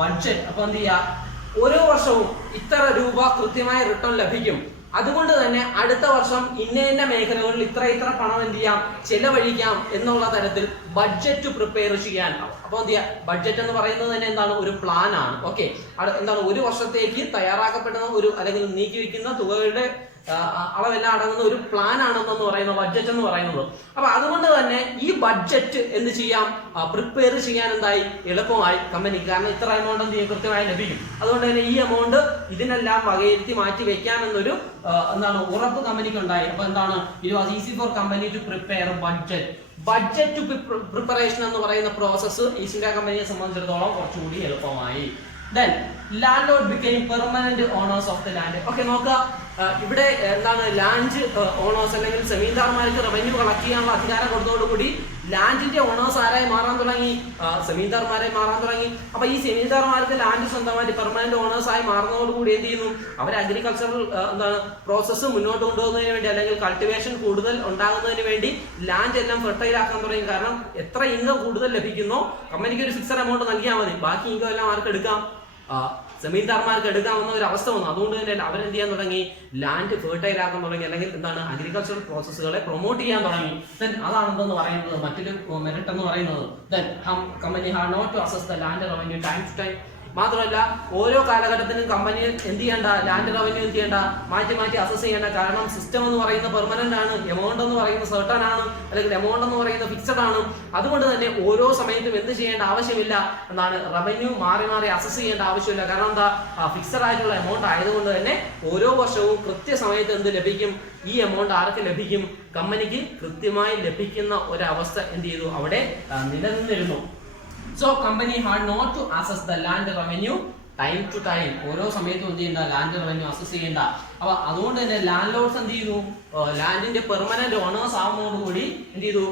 ബഡ്ജറ്റ്. അപ്പൊ എന്ത് ചെയ്യുക, ഓരോ വർഷവും ഇത്ര രൂപ കൃത്യമായ റിട്ടേൺ ലഭിക്കും. അതുകൊണ്ട് തന്നെ അടുത്ത വർഷം ഇന്ന മേഖലകളിൽ ഇത്ര പണം എന്ത് ചെയ്യാം, ചെലവഴിക്കാം എന്നുള്ള തരത്തിൽ ബഡ്ജറ്റ് പ്രിപ്പയർ ചെയ്യാൻ. അപ്പോൾ എന്ത് ചെയ്യാം, ബഡ്ജറ്റ് എന്ന് പറയുന്നത് തന്നെ എന്താണ്, ഒരു പ്ലാൻ ആണ്. ഓക്കെ, എന്താണ് ഒരു വർഷത്തേക്ക് തയ്യാറാക്കപ്പെടുന്ന ഒരു അല്ലെങ്കിൽ നീക്കി വെക്കുന്ന തുകകളുടെ അളവെല്ലാം അടങ്ങുന്ന ഒരു പ്ലാൻ ആണെന്ന് പറയുന്നത് ബഡ്ജറ്റ് എന്ന് പറയുന്നത്. അപ്പൊ അതുകൊണ്ട് തന്നെ ഈ ബഡ്ജറ്റ് എന്ത് ചെയ്യാം, പ്രിപ്പയർ ചെയ്യാൻ എന്തായി, എളുപ്പമായി കമ്പനിക്ക്. കാരണം ഇത്ര എമൗണ്ട് എന്ത് ചെയ്യും, കൃത്യമായി ലഭിക്കും. അതുകൊണ്ട് തന്നെ ഈ എമൗണ്ട് ഇതിനെല്ലാം വകയിരുത്തി മാറ്റി വെക്കാമെന്നൊരു എന്താണ് ഉറപ്പ് കമ്പനിക്ക് ഉണ്ടായി. അപ്പൊ എന്താണ്, it was easy for company to prepare budget. Budget preparation എന്ന് പറയുന്ന പ്രോസസ്സ് ഈസ്റ്റ് ഇന്ത്യ കമ്പനിയെ സംബന്ധിച്ചിടത്തോളം കുറച്ചുകൂടി എളുപ്പമായി. Then landlord became permanent owners of the land. Okay, നോക്കുക, ഇവിടെ എന്താണ് ലാൻഡ് ഓണേഴ്സ് അല്ലെങ്കിൽ സെമീന്ദാർമാർക്ക് റവന്യൂ കളക്ട് ചെയ്യാനുള്ള അധികാരം കൊടുത്തതോടുകൂടി ലാൻഡിന്റെ ഓണേഴ്സ് ആരായി മാറാൻ തുടങ്ങി, സെമീന്ദാർമാരായി മാറാൻ തുടങ്ങി. അപ്പൊ ഈ സെമീന്ദാർമാർക്ക് ലാൻഡ് സ്വന്തമായിട്ട് പെർമനന്റ് ഓണേഴ്സ് ആയി മാറുന്നതോടുകൂടി എന്ത് ചെയ്യുന്നു, അവർ അഗ്രികൾച്ചറൽ എന്താണ് പ്രോസസ്സ് മുന്നോട്ട് കൊണ്ടുപോകുന്നതിന് വേണ്ടി അല്ലെങ്കിൽ കൾട്ടിവേഷൻ കൂടുതൽ ഉണ്ടാകുന്നതിന് വേണ്ടി ലാൻഡ് എല്ലാം ഫെർട്ടൈൽ ആക്കാൻ തുടങ്ങി. കാരണം എത്ര ഇൻകം കൂടുതൽ ലഭിക്കുന്നോ കമ്പനിക്ക് ഒരു ഫിക്സഡ് എമൗണ്ട് നൽകിയാൽ മതി, ബാക്കി ഇൻകം എല്ലാം ആർക്ക് എടുക്കാം, സെമീന്ദാർമാർക്ക് എടുക്കാവുന്ന ഒരു അവസ്ഥ വന്നു. അതുകൊണ്ട് തന്നെ അവരെന്ത് ചെയ്യാൻ തുടങ്ങി, ലാൻഡ് ഫെർട്ടൈൽ ആക്കാൻ തുടങ്ങി അല്ലെങ്കിൽ എന്താണ് അഗ്രികൾച്ചറൽ പ്രോസസ്സുകളെ പ്രൊമോട്ട് ചെയ്യാൻ തുടങ്ങി. ദെൻ അതാണെന്ന് പറയുന്നത് മറ്റൊരു മെറിറ്റ് എന്ന് പറയുന്നത്. Then company had not to assess the land revenue time to time. മാത്രമല്ല ഓരോ കാലഘട്ടത്തിനും കമ്പനി എന്ത് ചെയ്യേണ്ട, ലാൻഡ് റവന്യൂ എന്ത് ചെയ്യേണ്ട, മാറ്റി അസസ് ചെയ്യേണ്ട. കാരണം സിസ്റ്റം എന്ന് പറയുന്നത് പെർമനന്റ് ആണ്, എമൗണ്ട് എന്ന് പറയുന്നത് സർട്ടൺ ആണ് അല്ലെങ്കിൽ എമൗണ്ട് എന്ന് പറയുന്നത് ഫിക്സഡ് ആണ്. അതുകൊണ്ട് തന്നെ ഓരോ സമയത്തും എന്ത് ചെയ്യേണ്ട ആവശ്യമില്ല, എന്താണ് റവന്യൂ മാറി അസസ് ചെയ്യേണ്ട ആവശ്യമില്ല. കാരണം എന്താ, ഫിക്സഡ് ആയിട്ടുള്ള എമൗണ്ട് ആയതുകൊണ്ട് തന്നെ ഓരോ വർഷവും കൃത്യസമയത്ത് എന്ത് ലഭിക്കും, ഈ എമൗണ്ട് ആർക്ക് ലഭിക്കും, കമ്പനിക്ക് കൃത്യമായി ലഭിക്കുന്ന ഒരവസ്ഥ എന്ത് ചെയ്തു, അവിടെ നിലനിന്നിരുന്നു. So company had not to assess the land revenue time to time. ഓരോ സമയത്തും എന്ത് ചെയ്യേണ്ട, ലാൻഡ് റവന്യൂ അസസ് ചെയ്യേണ്ട. അപ്പൊ അതുകൊണ്ട് തന്നെ ലാൻഡ് ലോഡ്സ് എന്ത് ചെയ്യുന്നു, ലാൻഡിന്റെ പെർമനന്റ് ഓണേഴ്സ് ആവുന്നതോടുകൂടി എന്ത് ചെയ്തു,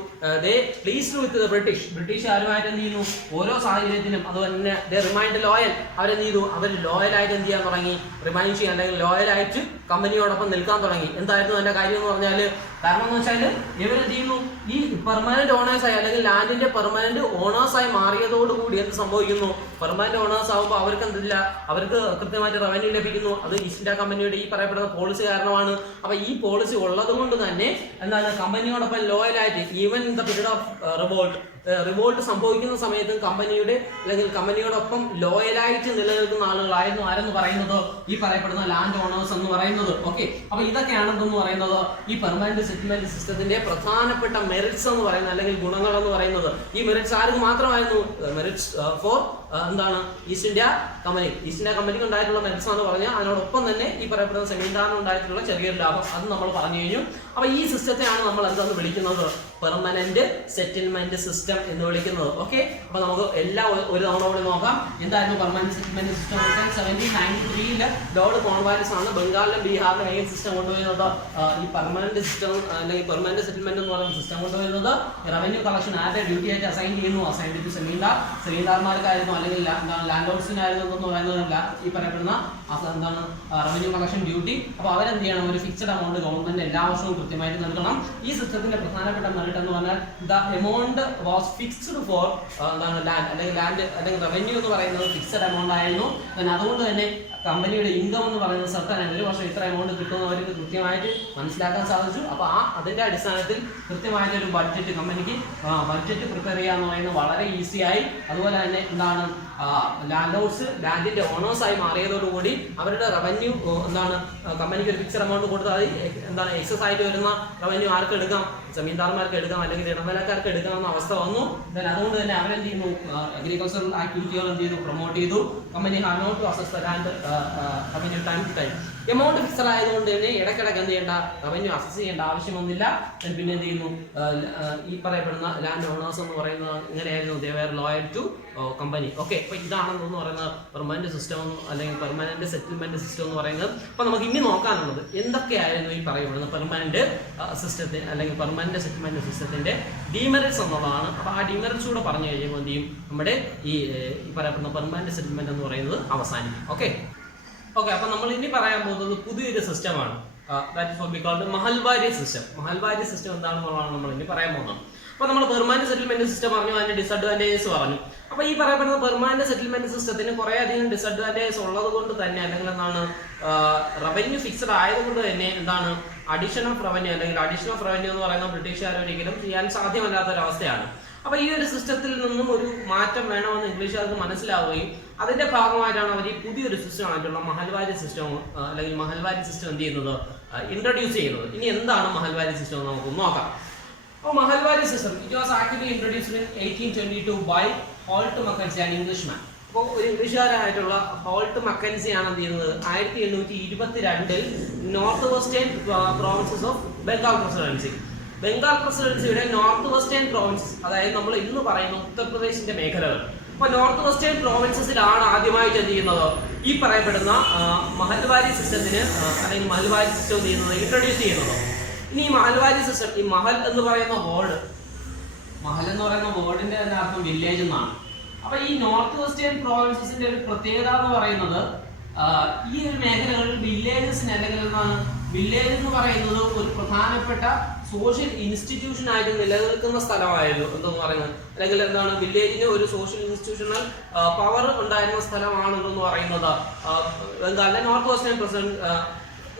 ദേ പ്ലീസ്ഡ് വിത്ത് ദ ബ്രിട്ടീഷുകാരുമായിട്ട് എന്ത് ചെയ്യുന്നു, ഓരോ സാഹചര്യത്തിലും അതുപോലെ തന്നെ ദേ റിമൈൻഡ് ലോയൽ. അവരെന്ത് ചെയ്തു, അവർ ലോയലായിട്ട് എന്ത് ചെയ്യാൻ തുടങ്ങി, റിമൈൻഡ് ചെയ്യാൻ അല്ലെങ്കിൽ ലോയലായിട്ട് കമ്പനിയോടൊപ്പം നിൽക്കാൻ തുടങ്ങി. എന്തായിരുന്നു അതിന്റെ കാര്യം എന്ന് പറഞ്ഞാൽ, കാരണം എന്ന് വെച്ചാൽ ഇവരെന്ത് ചെയ്യുന്നു, ഈ പെർമനന്റ് ഓണേഴ്സായി അല്ലെങ്കിൽ ലാൻഡിന്റെ പെർമനന്റ് ഓണേഴ്സായി മാറിയതോടുകൂടി എന്ത് സംഭവിക്കുന്നു, പെർമനന്റ് ഓണേഴ്സ് ആകുമ്പോൾ അവർക്ക് എന്തില്ല, അവർക്ക് കൃത്യമായിട്ട് റവന്യൂ ലഭിക്കുന്നു. അത് ഈസ്റ്റ് ഇന്ത്യ കമ്പനിയുടെ ഈ പറയപ്പെടുന്ന പോളിസി കാരണമാണ്. അപ്പൊ ഈ പോളിസി ഉള്ളത് കൊണ്ട് തന്നെ എന്താണ് കമ്പനിയോടൊപ്പം ലോയലായിട്ട് even in the period of revolt സംഭവിക്കുന്ന സമയത്തും കമ്പനിയുടെ അല്ലെങ്കിൽ കമ്പനിയോടൊപ്പം ലോയലായിട്ട് നിലനിൽക്കുന്ന ആളുകളായിരുന്നു ആരെന്ന് പറയുന്നത്, ഈ പറയപ്പെടുന്ന ലാൻഡ് ഓണേഴ്സ് എന്ന് പറയുന്നത്. ഓക്കെ, അപ്പൊ ഇതൊക്കെയാണെന്ന് പറയുന്നത് ഈ പെർമനന്റ് സെറ്റിൽമെന്റ് സിസ്റ്റത്തിന്റെ പ്രധാനപ്പെട്ട മെറിറ്റ്സ് എന്ന് പറയുന്നത് അല്ലെങ്കിൽ ഗുണങ്ങൾ എന്ന് പറയുന്നത്. ഈ മെറിറ്റ്സ് ആർക്ക് മാത്രമായിരുന്നു, മെറിറ്റ്സ് ഫോർ എന്താണ് ഈസ്റ്റ് ഇന്ത്യ കമ്പനിക്ക് ഉണ്ടായിട്ടുള്ള മെറിറ്റ്സ് എന്ന് പറഞ്ഞാൽ അതിനോടൊപ്പം തന്നെ ഈ പറയപ്പെടുന്ന സെമീൻദാറിന് ഉണ്ടായിട്ടുള്ള ചെറിയൊരു ലാഭം അത് നമ്മൾ പറഞ്ഞു കഴിഞ്ഞു. അപ്പൊ ഈ സിസ്റ്റത്തെയാണ് നമ്മൾ എന്താന്ന് വിളിക്കുന്നത്, പെർമനന്റ് സെറ്റിൽമെന്റ് സിസ്റ്റം എന്ന് വിളിക്കുന്നത്. ഓക്കെ, അപ്പൊ നമുക്ക് എല്ലാം ഒരു തവണ കൂടി നോക്കാം. എന്തായിരുന്നു permanent settlement system? 1793 Lord Cornwallis ആണ് ബംഗാളിലും ബീഹാറിലും ഈ സിസ്റ്റം കൊണ്ടുവരുന്നത്. ഈ പെർമനന്റ് സിസ്റ്റം അല്ലെങ്കിൽ പെർമനന്റ് സെറ്റിൽമെന്റ് എന്ന് പറയുന്ന സിസ്റ്റം കൊണ്ടുവരുന്നത് റവന്യൂ കളക്ഷൻ ആരുടെ ഡ്യൂട്ടി ആയിട്ട് അസൈൻ ചെയ്യുന്നു? അസൈൻ ടു സെമീൻദാർമാർക്കായിരുന്നു അല്ലെങ്കിൽ ലാൻഡ് ലോർഡ്സിനായിരുന്നു എന്ന് പറയുന്നതല്ല ഈ പറയപ്പെടുന്ന എന്താണ് റവന്യൂ കളക്ഷൻ ഡ്യൂട്ടി. അപ്പോൾ അവരെന്ത് ചെയ്യണം? ഒരു ഫിക്സഡ് എമൗണ്ട് ഗവൺമെന്റ് എല്ലാ വർഷവും കൃത്യമായിട്ട് നൽകണം. ഈ സിസ്റ്റത്തിന്റെ പ്രധാനപ്പെട്ട മെറിറ്റ് എന്ന് പറഞ്ഞാൽ the amount was fixed for എന്താണ് ലാൻഡ് അല്ലെങ്കിൽ റവന്യൂ എന്ന് പറയുന്നത് ഫിക്സഡ് എമൗണ്ട് ആയിരുന്നു. അതുകൊണ്ട് തന്നെ കമ്പനിയുടെ ഇൻകം എന്ന് പറയുന്നത് സർക്കാർ ഒരു വർഷം ഇത്ര എമൗണ്ട് കിട്ടുമെന്ന് അവർക്ക് കൃത്യമായിട്ട് മനസ്സിലാക്കാൻ സാധിച്ചു. അപ്പോൾ അതിന്റെ അടിസ്ഥാനത്തിൽ കൃത്യമായിട്ട് ഒരു ബഡ്ജറ്റ് കമ്പനിക്ക് ബഡ്ജറ്റ് പ്രിപ്പയർ ചെയ്യുക എന്ന് പറയുന്നത് വളരെ ഈസിയായി. അതുപോലെ തന്നെ എന്താണ് ലാൻഡ് ലോർഡ്സ് ലാൻഡിന്റെ ഓണേഴ്സ് ആയി മാറിയതോടുകൂടി അവരുടെ റവന്യൂ എന്താണ് കമ്പനിക്ക് ഒരു ഫിക്സഡ് എമൗണ്ട് കൊടുത്താൽ എന്താണ് എക്സസ് ആയിട്ട് വരുന്ന റവന്യൂ ആർക്ക് എടുക്കാം? ജമീന്ദാർമാർക്ക് എടുക്കാം അല്ലെങ്കിൽ ഇടനിലക്കാർക്ക് എടുക്കാവുന്ന അവസ്ഥ വന്നു. അതുകൊണ്ട് തന്നെ അവരെന്ത് ചെയ്യുന്നു? അഗ്രികൾച്ചറൽ ആക്ടിവിറ്റികൾ എന്ത് ചെയ്തു? പ്രൊമോട്ട് ചെയ്തു. Company have not to assess the land revenue time to time. Amount fixed ആയതുകൊണ്ട് തന്നെ ഇടയ്ക്കിടയ്ക്ക് എന്ത് ചെയ്യേണ്ട? റവന്യൂ അസസ് ചെയ്യേണ്ട ആവശ്യമൊന്നുമില്ല. പിന്നെ എന്ത് ചെയ്യുന്നു? ഈ പറയപ്പെടുന്ന ലാൻഡ് ഓണേഴ്സ് എന്ന് പറയുന്നത് ഇങ്ങനെയായിരുന്നു, they were loyal to company. Okay, അപ്പൊ ഇതാണെന്ന് പറയുന്നത് പെർമനന്റ് സിസ്റ്റം അല്ലെങ്കിൽ പെർമനന്റ് സെറ്റിൽമെന്റ് സിസ്റ്റം എന്ന് പറയുന്നത്. അപ്പൊ നമുക്ക് ഇനി നോക്കാനുള്ളത് എന്തൊക്കെയായിരുന്നു ഈ പറയപ്പെടുന്ന പെർമനന്റ് സിസ്റ്റത്തിന് അല്ലെങ്കിൽ പെർമനന്റ് സെറ്റിൽമെന്റ് സിസ്റ്റത്തിന്റെ ഡിമെറിറ്റ്സ് എന്നുള്ളതാണ്. അപ്പൊ ആ ഡിമെറിറ്റ്സ് കൂടെ പറഞ്ഞു കഴിയുമ്പോൾ എന്ത് ചെയ്യും? നമ്മുടെ ഈ പറയപ്പെടുന്ന പെർമനന്റ് സെറ്റിൽമെന്റ് എന്ന് പറയുന്നത് അവസാനിക്കും. ഓക്കെ, അപ്പൊ നമ്മൾ ഇനി പറയാൻ പോകുന്നത് പുതിയൊരു സിസ്റ്റമാണ്. That is what we called Mahalwari system. Mahalwari system എന്താണെന്നുള്ളതാണ് നമ്മൾ ഇനി പറയാൻ പോകുന്നത്. അപ്പൊ നമ്മൾ പെർമനന്റ് സെറ്റിൽമെന്റ് സിസ്റ്റം പറഞ്ഞു, അതിന്റെ ഡിസഡ്വാൻറ്റേജസ് പറഞ്ഞു. അപ്പൊ ഈ പറയപ്പെടുന്ന പെർമനന്റ് സെറ്റിൽമെന്റ് സിസ്റ്റത്തിന് കുറെ അധികം ഡിസഡ്വാൻറ്റേജസ് ഉള്ളത് കൊണ്ട് തന്നെ അല്ലെങ്കിൽ എന്താണ് റവന്യൂ ഫിക്സഡ് ആയതുകൊണ്ട് തന്നെ എന്താണ് അഡീഷൻ ഓഫ് റവന്യൂ എന്ന് പറയുന്നത് ബ്രിട്ടീഷുകാർ ഒരിക്കലും ചെയ്യാൻ സാധ്യമല്ലാത്തൊരവസ്ഥയാണ്. അപ്പൊ ഈ ഒരു സിസ്റ്റത്തിൽ നിന്നും ഒരു മാറ്റം വേണമെന്ന് ഇംഗ്ലീഷുകാർക്ക് മനസ്സിലാവുകയും അതിന്റെ ഭാഗമായിട്ടാണ് അവർ ഈ പുതിയൊരു സിസ്റ്റം ആയിട്ടുള്ള മഹൽവാരി സിസ്റ്റം അല്ലെങ്കിൽ മഹൽവാരി സിസ്റ്റം എന്ത് ചെയ്യുന്നത്? ഇൻട്രൊഡ്യൂസ് ചെയ്യുന്നത്. ഇനി എന്താണ് മഹൽവാരി സിസ്റ്റം എന്ന് നമുക്ക് നോക്കാം. അപ്പോൾ Mahalwari system it was actually introduced in 1822 by Holt Mackenzie, an Englishman. അപ്പോൾ ഒരു ഇംഗ്ലീഷുകാരായിട്ടുള്ള ഹോൾട്ട് മക്കൻസി ആണ് എന്ത് ചെയ്യുന്നത്? 1822 North Western Provinces of Bengal പ്രസിഡൻസിയുടെ നോർത്ത് വെസ്റ്റേൺ പ്രോവിൻസസ്, അതായത് നമ്മൾ ഇന്ന് പറയുന്ന ഉത്തർപ്രദേശിന്റെ മേഖലകൾ. അപ്പൊ നോർത്ത് വെസ്റ്റേൺ പ്രോവിൻസസിലാണ് ആദ്യമായിട്ട് എന്ത് ചെയ്യുന്നത്? ഈ പറയപ്പെടുന്ന മഹൽവാരി സിസ്റ്റത്തിന് അല്ലെങ്കിൽ മഹൽവാരി സിസ്റ്റം എന്ത് ചെയ്യുന്നത്? ഇൻട്രൊഡ്യൂസ് ചെയ്യുന്നത്. ഇനി ഈ മഹൽവാരി സിസ്റ്റം, ഈ മഹൽ എന്ന് പറയുന്ന വേർഡിന്റെ തന്നെ അർത്ഥം വില്ലേജ് എന്നാണ്. അപ്പൊ ഈ നോർത്ത് വെസ്റ്റേൺ പ്രോവിൻസസിന്റെ ഒരു പ്രത്യേകത എന്ന് പറയുന്നത് ഈ ഒരു മേഖലകളിൽ വില്ലേജസിന് അല്ലെങ്കിൽ എന്താണ് വില്ലേജ് എന്ന് പറയുന്നത് ഒരു പ്രധാനപ്പെട്ട സോഷ്യൽ ഇൻസ്റ്റിറ്റ്യൂഷൻ ആയിട്ട് നിലനിൽക്കുന്ന സ്ഥലമായിരുന്നു എന്തെന്ന് പറയുന്നത്. അല്ലെങ്കിൽ എന്താണ് വില്ലേജിന് ഒരു സോഷ്യൽ ഇൻസ്റ്റിറ്റ്യൂഷണൽ പവർ ഉണ്ടായിരുന്ന സ്ഥലമാണ് എന്തെന്ന് പറയുന്നത് ബംഗാളിലെ നോർത്ത് വെസ്റ്റേൺ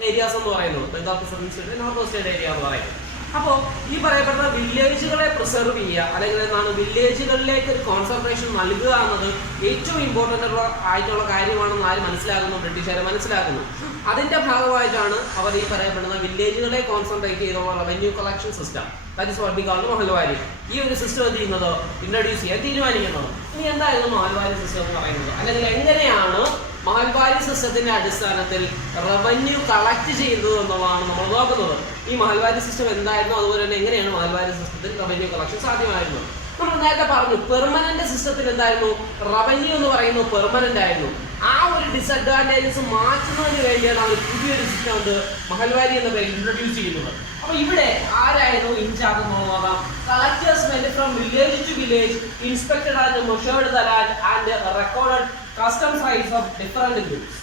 ഏരിയാസ് എന്ന് പറയുന്നത്. ബംഗാൾ പ്രസിഡൻസിയുടെ നോർത്ത് വെസ്റ്റേൺ ഏരിയ എന്ന് പറയുന്നത്. അപ്പോൾ ഈ പറയപ്പെടുന്ന വില്ലേജുകളെ പ്രിസർവ് ചെയ്യുക അല്ലെങ്കിൽ എന്താണ് വില്ലേജുകളിലേക്ക് ഒരു കോൺസെൻട്രേഷൻ നൽകുക എന്നത് ഏറ്റവും ഇമ്പോർട്ടൻ്റ് ആയിട്ടുള്ള കാര്യമാണെന്ന് ആര് മനസ്സിലാക്കുന്നു? ബ്രിട്ടീഷുകാരെ മനസ്സിലാക്കുന്നു. അതിന്റെ ഭാഗമായിട്ടാണ് അവർ ഈ പറയപ്പെടുന്ന വില്ലേജുകളെ കോൺസെൻട്രേറ്റ് ചെയ്തുള്ള revenue collection system, that is what we called Mahalwari, ഈ ഒരു സിസ്റ്റം എന്ത് ചെയ്യുന്നത്? ഇൻട്രൊഡ്യൂസ് ചെയ്യാൻ തീരുമാനിക്കുന്നത്. ഇനി എന്തായിരുന്നു മഹൽവാരി സിസ്റ്റം എന്ന് പറയുന്നത്? അല്ലെങ്കിൽ എങ്ങനെയാണ് മഹൽവാരി സിസ്റ്റത്തിന്റെ അടിസ്ഥാനത്തിൽ റവന്യൂ കളക്ട് ചെയ്തത് എന്നുള്ളതാണ് നമ്മൾ നോക്കുന്നത്. ഈ മഹൽവാരി സിസ്റ്റം എന്തായിരുന്നു, അതുപോലെ തന്നെ എങ്ങനെയാണ് മഹൽവാരി സിസ്റ്റത്തിൽ റവന്യൂ കളക്ഷൻ സാധ്യമായിരുന്നു? നമ്മൾ നേരത്തെ പറഞ്ഞു പെർമനന്റ് സിസ്റ്റത്തിൽ എന്തായിരുന്നു? റവന്യൂ എന്ന് പറയുന്നത് പെർമനന്റ് ആയിരുന്നു. ആ ഒരു ഡിസഡ്വാൻറ്റേജസ് മാറ്റുന്നതിന് വേണ്ടിയാണ് അവർ പുതിയൊരു സിസ്റ്റം ഉണ്ട് മഹൽവാരി എന്ന പേര് ഇൻട്രൊഡ്യൂസ് ചെയ്യുന്നത്. അപ്പൊ ഇവിടെ ആരായിരുന്നു ഇൻചാർജ് എന്ന് നോക്കാം. Collectors went from village to village, inspected and measured the land and recorded customs rights of different groups.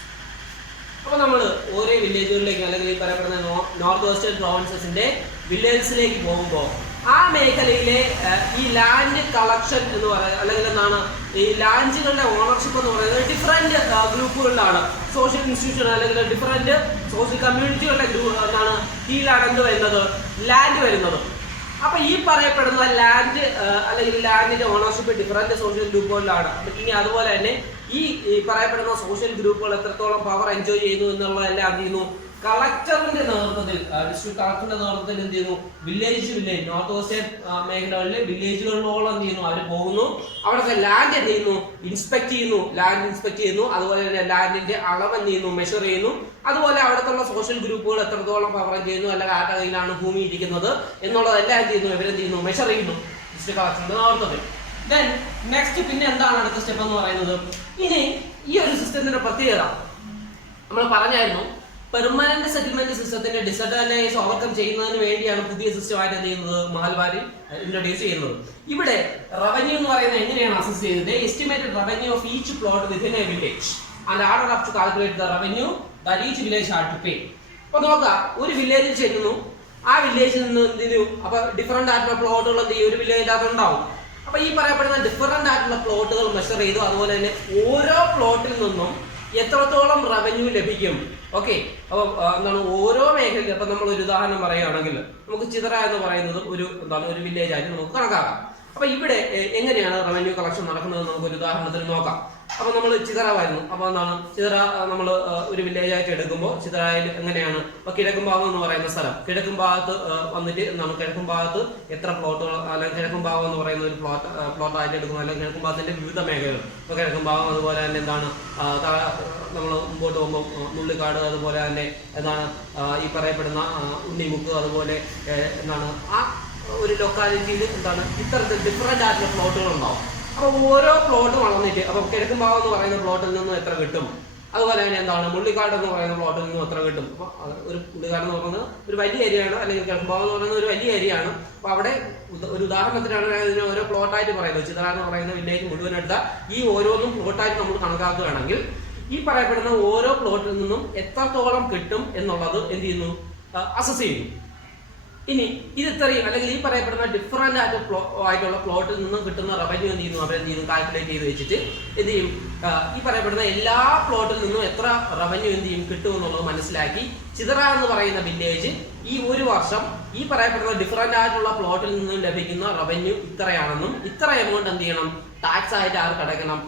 അപ്പൊ നമ്മൾ ഓരോ വില്ലേജുകളിലേക്ക് അല്ലെങ്കിൽ ഈ പറയപ്പെടുന്ന നോർത്ത് വെസ്റ്റേൺ പ്രോവിൻസസിന്റെ വില്ലേജസിലേക്ക് പോകുമ്പോൾ ആ മേഖലയിലെ ഈ ലാൻഡ് കളക്ഷൻ എന്ന് പറയുന്നത് അല്ലെങ്കിൽ എന്താണ് ഈ ലാൻഡുകളുടെ ഓണർഷിപ്പ് എന്ന് പറയുന്നത് ഡിഫറെന്റ് ഗ്രൂപ്പുകളിലാണ്. സോഷ്യൽ ഇൻസ്റ്റിറ്റ്യൂഷൻ അല്ലെങ്കിൽ ഡിഫറെന്റ് സോഷ്യൽ കമ്മ്യൂണിറ്റികളുടെ എന്താണ് കീഴിലാണ് എന്ത് വരുന്നത്? ലാൻഡ് വരുന്നത്. അപ്പൊ ഈ പറയപ്പെടുന്ന ലാൻഡ് അല്ലെങ്കിൽ ലാൻഡിന്റെ ഓണർഷിപ്പ് ഡിഫറെന്റ് സോഷ്യൽ ഗ്രൂപ്പുകളിലാണ്. ഇനി അതുപോലെ തന്നെ ഈ പറയപ്പെടുന്ന സോഷ്യൽ ഗ്രൂപ്പുകൾ എത്രത്തോളം പവർ എൻജോയ് ചെയ്യുന്നു എന്നുള്ളതെല്ലാം എന്ത് ചെയ്യുന്നു? കളക്ടറിന്റെ നേതൃത്വത്തിൽ ഡിസ്ട്രിക്ട് കളക്ടറിന്റെ നേതൃത്വത്തിൽ എന്ത് ചെയ്യുന്നു, വില്ലേജ് നോർത്ത് വെസ്റ്റേൺ മേഖലകളിലെ വില്ലേജുകളിലോളം എന്ത് ചെയ്യുന്നു, അവർ പോകുന്നു. അവിടുത്തെ ലാൻഡ് എന്ത് ചെയ്യുന്നു, ഇൻസ്പെക്ട് ചെയ്യുന്നു. അതുപോലെ തന്നെ ലാൻഡിന്റെ അളവ് എന്ത് ചെയ്യുന്നു, മെഷർ ചെയ്യുന്നു. അതുപോലെ അവിടുത്തെ സോഷ്യൽ ഗ്രൂപ്പുകൾ എത്രത്തോളം കവർ ചെയ്യുന്നു, അല്ലെങ്കിൽ ആരുടെ കയ്യിലാണ് ഭൂമി ഇരിക്കുന്നത് എന്നുള്ളതെല്ലാം എന്ത് ചെയ്യുന്നു, ഇവരെന്ത് ചെയ്യുന്നു, മെഷർ ചെയ്യുന്നു ഡിസ്ട്രിക്ട് കളക്ടറിന്റെ നേതൃത്വത്തിൽ. ദെൻ നെക്സ്റ്റ് പിന്നെ എന്താണ് അടുത്ത സ്റ്റെപ്പ് എന്ന് പറയുന്നത്? ഇനി ഈ ഒരു സിസ്റ്റത്തിന്റെ പ്രത്യേകത നമ്മൾ പറഞ്ഞായിരുന്നു, പെർമനന്റ് സെറ്റിൽമെന്റ് സിസ്റ്റത്തിന്റെ ഡിസഡ്വാൻറ്റേജ് ഓവർകം ചെയ്യുന്നതിന് വേണ്ടിയാണ് പുതിയ സിസ്റ്റമായിട്ട് എന്ത് ചെയ്യുന്നത്, മഹൽവാരി ഇൻട്രൊഡ്യൂസ് ചെയ്യുന്നത്. ഇവിടെ റവന്യൂ എന്ന് പറയുന്നത് എങ്ങനെയാണ് അസസ് ചെയ്യുന്നത്? Estimated revenue of each plot within a village and order up to calculate the revenue that each village had to pay. അപ്പൊ നോക്കാം, ഒരു വില്ലേജിൽ ചെല്ലുന്നു, ആ വില്ലേജിൽ നിന്ന് എന്തിനു അപ്പൊ ഡിഫറെന്റ് ആയിട്ടുള്ള പ്ലോട്ടുകൾ എന്ത് ചെയ്യും, ഒരു വില്ലേജിനകത്ത് ഉണ്ടാവും. അപ്പൊ ഈ പറയപ്പെടുന്ന ഡിഫറെന്റ് ആയിട്ടുള്ള പ്ലോട്ടുകൾ മെഷർ ചെയ്തു. അതുപോലെ തന്നെ ഓരോ പ്ലോട്ടിൽ നിന്നും എത്രത്തോളം റവന്യൂ ലഭിക്കും. ഓക്കെ, അപ്പൊ എന്താണ് ഓരോ മേഖലയിൽ, അപ്പൊ നമ്മൾ ഒരു ഉദാഹരണം പറയുകയാണെങ്കിൽ നമുക്ക് ചിതറ എന്ന് പറയുന്നത് ഒരു വില്ലേജ് ആയിട്ട് നമുക്ക് കണക്കാക്കാം. അപ്പൊ ഇവിടെ എങ്ങനെയാണ് റവന്യൂ കളക്ഷൻ നടക്കുന്നത് നമുക്ക് ഒരു ഉദാഹരണത്തിൽ നോക്കാം. അപ്പൊ നമ്മൾ ചിതറ വരുന്നു. അപ്പൊ എന്താണ് ചിതറ നമ്മൾ ഒരു വില്ലേജ് ആയിട്ട് എടുക്കുമ്പോൾ ചിതറയിൽ എങ്ങനെയാണ്, ഇപ്പൊ കിഴക്കും ഭാഗം എന്ന് പറയുന്ന സ്ഥലം, കിഴക്കും ഭാഗത്ത് വന്നിട്ട് എന്താണ് കിഴക്കും ഭാഗത്ത് എത്ര പ്ലോട്ടുകൾ, അല്ലെങ്കിൽ കിഴക്കും ഭാഗം എന്ന് പറയുന്ന ഒരു പ്ലോട്ടായിട്ട് എടുക്കുന്നു, അല്ലെങ്കിൽ കിഴക്കും ഭാഗത്തിന്റെ വിവിധ മേഖലകൾ. ഇപ്പൊ കിഴക്കും ഭാഗം അതുപോലെ തന്നെ എന്താണ് നമ്മൾ മുമ്പോട്ട് പോകുമ്പോൾ നുള്ളിക്കാട്, അതുപോലെ തന്നെ എന്താണ് ഈ പറയപ്പെടുന്ന ഉണ്ണിമുക്ക്, അതുപോലെ എന്താണ് ആ ഒരു ലൊക്കാലിറ്റിയിൽ എന്താണ് ഇത്തരത്തിൽ ഡിഫറെന്റ് ആയിട്ടുള്ള പ്ലോട്ടുകൾ ഉണ്ടാവും. അപ്പൊ ഓരോ പ്ലോട്ടും വളർന്നിട്ട് അപ്പൊ കിഴക്കും ഭാഗം എന്ന് പറയുന്ന പ്ലോട്ടിൽ നിന്നും എത്ര കിട്ടും, അതുപോലെ തന്നെ എന്താണ് മുള്ളിക്കാട് എന്ന് പറയുന്ന പ്ലോട്ടിൽ നിന്നും എത്ര കിട്ടും. അപ്പൊ ഒരു മുള്ളിക്കാട് എന്ന് പറയുന്നത് ഒരു വലിയ ഏരിയയാണ്, അല്ലെങ്കിൽ കിഴക്കും ഭാഗം എന്ന് പറയുന്നത് ഒരു വലിയ ഏരിയയാണ്. അപ്പൊ അവിടെ ഒരു ഉദാഹരണത്തിനാണ് ഇതിന് ഓരോ പ്ലോട്ടായിട്ട് പറയുന്നത്. ചിതറ എന്ന് പറയുന്ന വില്ലേജ് മുഴുവൻ എടുത്ത ഈ ഓരോന്നും പ്ലോട്ടായിട്ട് നമ്മൾ കണക്കാക്കുകയാണെങ്കിൽ ഈ പറയപ്പെടുന്ന ഓരോ പ്ലോട്ടിൽ നിന്നും എത്രത്തോളം കിട്ടും എന്നുള്ളത് എന്ത് ചെയ്യുന്നു, അസസ് ചെയ്യുന്നു. ഇനി ഇത് ഇത്രയും അല്ലെങ്കിൽ ഈ പറയപ്പെടുന്ന ഡിഫറെന്റ് ആയിട്ടുള്ള പ്ലോട്ടിൽ നിന്നും കിട്ടുന്ന റവന്യൂ എന്ത് ചെയ്യുന്നു, അവരെന്ത് ചെയ്യുന്നു, കാൽക്കുലേറ്റ് ചെയ്ത് വെച്ചിട്ട് എന്ത് ചെയ്യും, ഈ പറയപ്പെടുന്ന എല്ലാ പ്ലോട്ടിൽ നിന്നും എത്ര റവന്യൂ എന്ത് ചെയ്യും കിട്ടും എന്നുള്ളത് മനസ്സിലാക്കി ചിതറ എന്ന് പറയുന്ന വില്ലേജ് ഈ ഒരു വർഷം ഈ പറയപ്പെടുന്ന ഡിഫറെന്റ് ആയിട്ടുള്ള പ്ലോട്ടിൽ നിന്നും ലഭിക്കുന്ന റവന്യൂ ഇത്രയാണെന്നും ഇത്ര എമൗണ്ട് എന്ത് ചെയ്യണം, ടാക്സ് ആയിട്ട് ആർക്ക് അടയ്ക്കണം,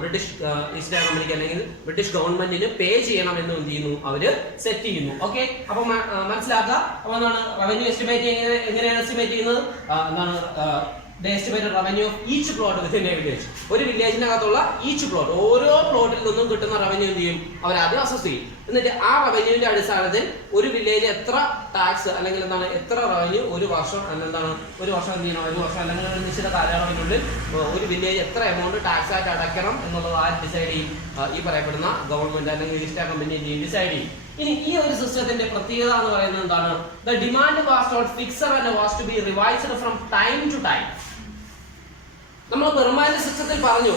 ബ്രിട്ടീഷ് ഈസ്റ്റ് ഇന്ത്യ കമ്പനിക്ക് അല്ലെങ്കിൽ ബ്രിട്ടീഷ് ഗവൺമെന്റിന് പേ ചെയ്യണം എന്ന് എന്ത് ചെയ്യുന്നു, അവര് സെറ്റ് ചെയ്യുന്നു. ഓക്കെ, അപ്പൊ മനസ്സിലാക്കുക. അപ്പൊ എന്താണ് റവന്യൂ എസ്റ്റിമേറ്റ് എങ്ങനെയാണ് എസ്റ്റിമേറ്റ് ചെയ്യുന്നത്, എന്താണ് estimated revenue of each plot within a village. ഒരു വില്ലേജിനകത്തുള്ള ഈച്ച് പ്ലോട്ട്, ഓരോ പ്ലോട്ടിൽ നിന്നും കിട്ടുന്ന റവന്യൂ എന്ത് ചെയ്യും, അവരാദ്യം അസസ് ചെയ്യും. എന്നിട്ട് ആ റവന്യൂവിന്റെ അടിസ്ഥാനത്തിൽ ഒരു വില്ലേജ് എത്ര ടാക്സ് അല്ലെങ്കിൽ എന്താണ് എത്ര റവന്യൂ ഒരു വർഷം എന്താണ് ഒരു വർഷം എന്ത് ചെയ്യണം, ഒരു വർഷം അല്ലെങ്കിൽ ഒരു നിശ്ചിത കാലയളവിനുള്ളിൽ ഒരു വില്ലേജ് എത്ര എമൗണ്ട് ടാക്സ് ആയിട്ട് അടയ്ക്കണം എന്നുള്ളത് ആര് ഡിസൈഡ് ചെയ്യും, ഈ പറയപ്പെടുന്ന ഗവൺമെന്റ് അല്ലെങ്കിൽ ഈസ്റ്റ് ഇന്ത്യ കമ്പനി ഡിസൈഡ് ചെയ്യും. ഇനി ഈ ഒരു സിസ്റ്റത്തിന്റെ പ്രത്യേകത എന്ന് പറയുന്നത് എന്താണ്, the demand was not fixed and was to be revised from time to time. നമ്മൾ പെർമനന്റ് സിസ്റ്റത്തിൽ പറഞ്ഞു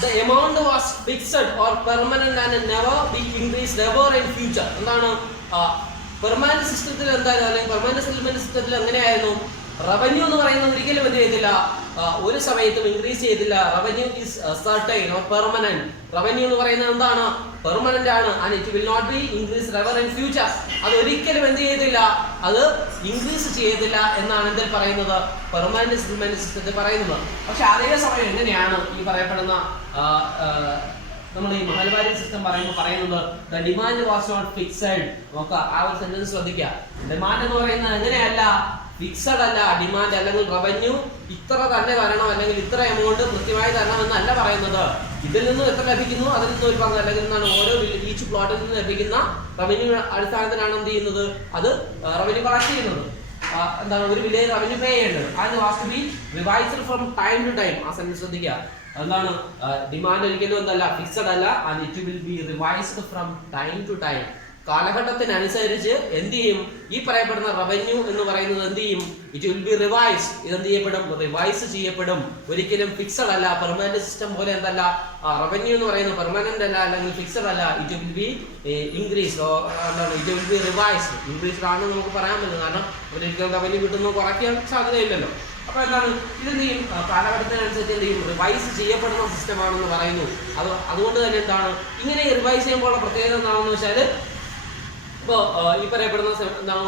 the amount was fixed or permanent and never be increased ever in future. എന്താണ് പെർമനന്റ് സിസ്റ്റത്തിൽ എന്തായാലും അല്ലെങ്കിൽ പെർമനന്റ് സെറ്റിൽമെന്റ് സിസ്റ്റത്തിൽ എങ്ങനെയായിരുന്നു, റവന്യൂ എന്ന് പറയുന്നത് ഒരിക്കലും എന്ത് ചെയ്തില്ല, ഒരു സമയത്തും ഇൻക്രീസ് ചെയ്തില്ല. Revenue is certain or permanent. Revenue എന്ന് പറയുന്നത് എന്താണ്, പെർമനന്റ് ആണ്. And it will not be increase ever in future. അത് ഒരിക്കലും എന്ത് ചെയ്തില്ല, അത് ഇൻക്രീസ് ചെയ്തില്ല എന്നാണ് എന്തിൽ പറയുന്നത്, പെർമനന്റ് സെറ്റിൽമെന്റ് സിസ്റ്റത്തിൽ പറയുന്നത്. പക്ഷെ അതേ സമയം എങ്ങനെയാണ് ഈ പറയപ്പെടുന്ന നമ്മൾ ഈ മഹൽവാരി സിസ്റ്റം പറയുന്നത് the demand was not fixed. നോക്കുക, ആ ഒരു സെന്റൻസ് ശ്രദ്ധിക്കുക. ഡിമാൻഡ് എന്ന് പറയുന്നത് എങ്ങനെയല്ല, ഫിക്സഡ് അല്ല. ഡിമാൻഡ് അല്ലെങ്കിൽ റവന്യൂ ഇത്ര തന്നെ തരണം അല്ലെങ്കിൽ ഇത്ര എമൗണ്ട് കൃത്യമായി തരണം എന്നല്ല പറയുന്നത്. ഇതിൽ നിന്നും എത്ര ലഭിക്കുന്നു അതിൽ നിന്ന് ഒരു പങ്ക് അല്ലെങ്കിൽ എന്താണ് ഓരോ ഈച്ച് പ്ലോട്ടിൽ നിന്ന് ലഭിക്കുന്ന റവന്യൂ അടിസ്ഥാനത്തിലാണ് എന്ത് ചെയ്യുന്നത്, അത് റവന്യൂ കളക്ട് ചെയ്യുന്നത്. എന്താണ് ഒരു വില്ലേജ് റവന്യൂ പേ ചെയ്യേണ്ടത്. And was to be revised from time to time. ആ സെന്റൻസ് ശ്രദ്ധിക്കുക. എന്താണ് ഡിമാൻഡ് ഒരിക്കലും എന്തല്ല, ഫിക്സഡ് അല്ല. And it will be revised from time to time. കാലഘട്ടത്തിനനുസരിച്ച് എന്ത് ചെയ്യും, ഈ പറയപ്പെടുന്ന റവന്യൂ എന്ന് പറയുന്നത് എന്ത് ചെയ്യും, ഇറ്റ് വിൽ ബി റിവൈസ്. ഇതെന്ത് ചെയ്യപ്പെടും, റിവൈസ് ചെയ്യപ്പെടും. ഒരിക്കലും ഫിക്സഡ് അല്ല. പെർമനന്റ് സിസ്റ്റം പോലെ എന്തല്ല, റവന്യൂ എന്ന് പറയുന്നത് പെർമനന്റ് അല്ല അല്ലെങ്കിൽ ഫിക്സഡ് അല്ല. ഇറ്റ് വിൽ ബി ഇൻക്രീസ്, എന്താണ് it will be revised. Increased ആണെന്ന് നമുക്ക് പറയാൻ പറ്റും, കാരണം ഒരിക്കലും റവന്യൂ കിട്ടുന്നത് കുറയ്ക്കാൻ സാധ്യതയില്ലല്ലോ. അപ്പൊ എന്താണ് ഇതെന്ത് ചെയ്യും, കാലഘട്ടത്തിനനുസരിച്ച് എന്ത് ചെയ്യും, റിവൈസ് ചെയ്യപ്പെടുന്ന സിസ്റ്റമാണെന്ന് പറയുന്നു. അതുകൊണ്ട് തന്നെ എന്താണ് ഇങ്ങനെ റിവൈസ് ചെയ്യുമ്പോൾ പ്രത്യേകത എന്താണെന്ന് വെച്ചാൽ, ഇപ്പോൾ ഈ പറയപ്പെടുന്ന എന്താണ്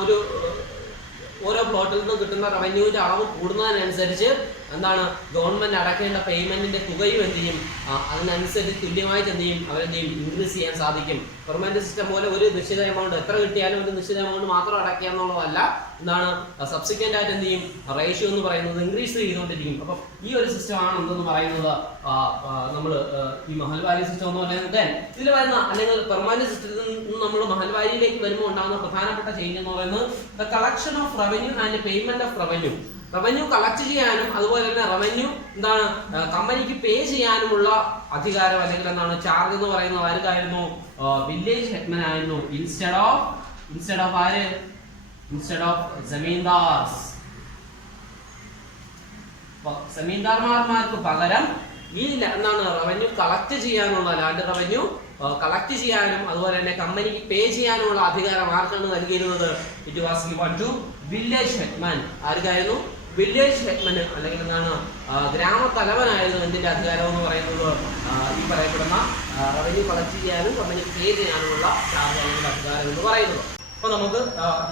ഓരോ പ്ലോട്ടിൽ നിന്ന് കിട്ടുന്ന റവന്യൂവിന്റെ അളവ് കൂടുന്നതിനനുസരിച്ച് എന്താണ് ഗവൺമെന്റ് അടക്കേണ്ട പേയ്മെന്റിന്റെ തുകയും എന്ത് ചെയ്യും, അതിനനുസരിച്ച് തുല്യമായിട്ട് എന്ത് ചെയ്യും, അവരെന്ത് ചെയ്യും, ഇൻക്രീസ് ചെയ്യാൻ സാധിക്കും. പെർമനന്റ് സിസ്റ്റം പോലെ ഒരു നിശ്ചിത എമൗണ്ട് എത്ര കിട്ടിയാലും ഒരു നിശ്ചിത എമൗണ്ട് മാത്രം അടയ്ക്കുക എന്നുള്ളതല്ല, എന്താണ് സബ്സിക്വന്റ് ആയിട്ട് എന്ത് ചെയ്യും, റേഷ്യോ എന്ന് പറയുന്നത് ഇൻക്രീസ് ചെയ്തുകൊണ്ടിരിക്കും. അപ്പം ഈ ഒരു സിസ്റ്റം ആണ് എന്തെന്ന് പറയുന്നത് നമ്മൾ ഈ മഹൽവാരി സിസ്റ്റം എന്ന് പറയുന്നത്. ഇതിൽ വരുന്ന അല്ലെങ്കിൽ പെർമനന്റ് സിസ്റ്റത്തിൽ നിന്ന് നമ്മൾ മഹൽവാരിയിലേക്ക് വരുമ്പോൾ ഉണ്ടാകുന്ന പ്രധാനപ്പെട്ട ചേഞ്ച് എന്ന് പറയുന്നത് the collection of revenue and payment of revenue. Revenue collect ചെയ്യാനും അതുപോലെ തന്നെ റവന്യൂ എന്താണ് കമ്പനിക്ക് പേ ചെയ്യാനുമുള്ള അധികാരം അല്ലെങ്കിൽ എന്താണ് ചാർജ് എന്ന് പറയുന്നത് ആർക്കായിരുന്നു, വില്ലേജ് ഹെഡ്മാൻ ആയിരുന്നു. Instead of zamindars. സെമീന്ദാർമാർക്ക് പകരം ഈ എന്താണ് റവന്യൂ കളക്ട് ചെയ്യാനുള്ള ലാൻഡ് റവന്യൂ കളക്ട് ചെയ്യാനും അതുപോലെ തന്നെ കമ്പനിക്ക് പേ ചെയ്യാനുമുള്ള അധികാരം ആർക്കാണ് നൽകിയിരുന്നത്? It was given to village headman. ആർക്കായിരുന്നു? വില്ലേജ് ഹെഡ്മാൻ അല്ലെങ്കിൽ എന്താണ് ഗ്രാമത്തലവനായിരുന്നു എന്തിന്റെ അധികാരം എന്ന് പറയുന്നത്, ഈ പറയപ്പെടുന്ന റവന്യൂ കളക്ട് ചെയ്യാനും കമ്പനിക്ക് പേ ചെയ്യാനുമുള്ള ചാർജ് അല്ലെങ്കിൽ അധികാരം എന്ന് പറയുന്നത്. അപ്പോൾ നമുക്ക്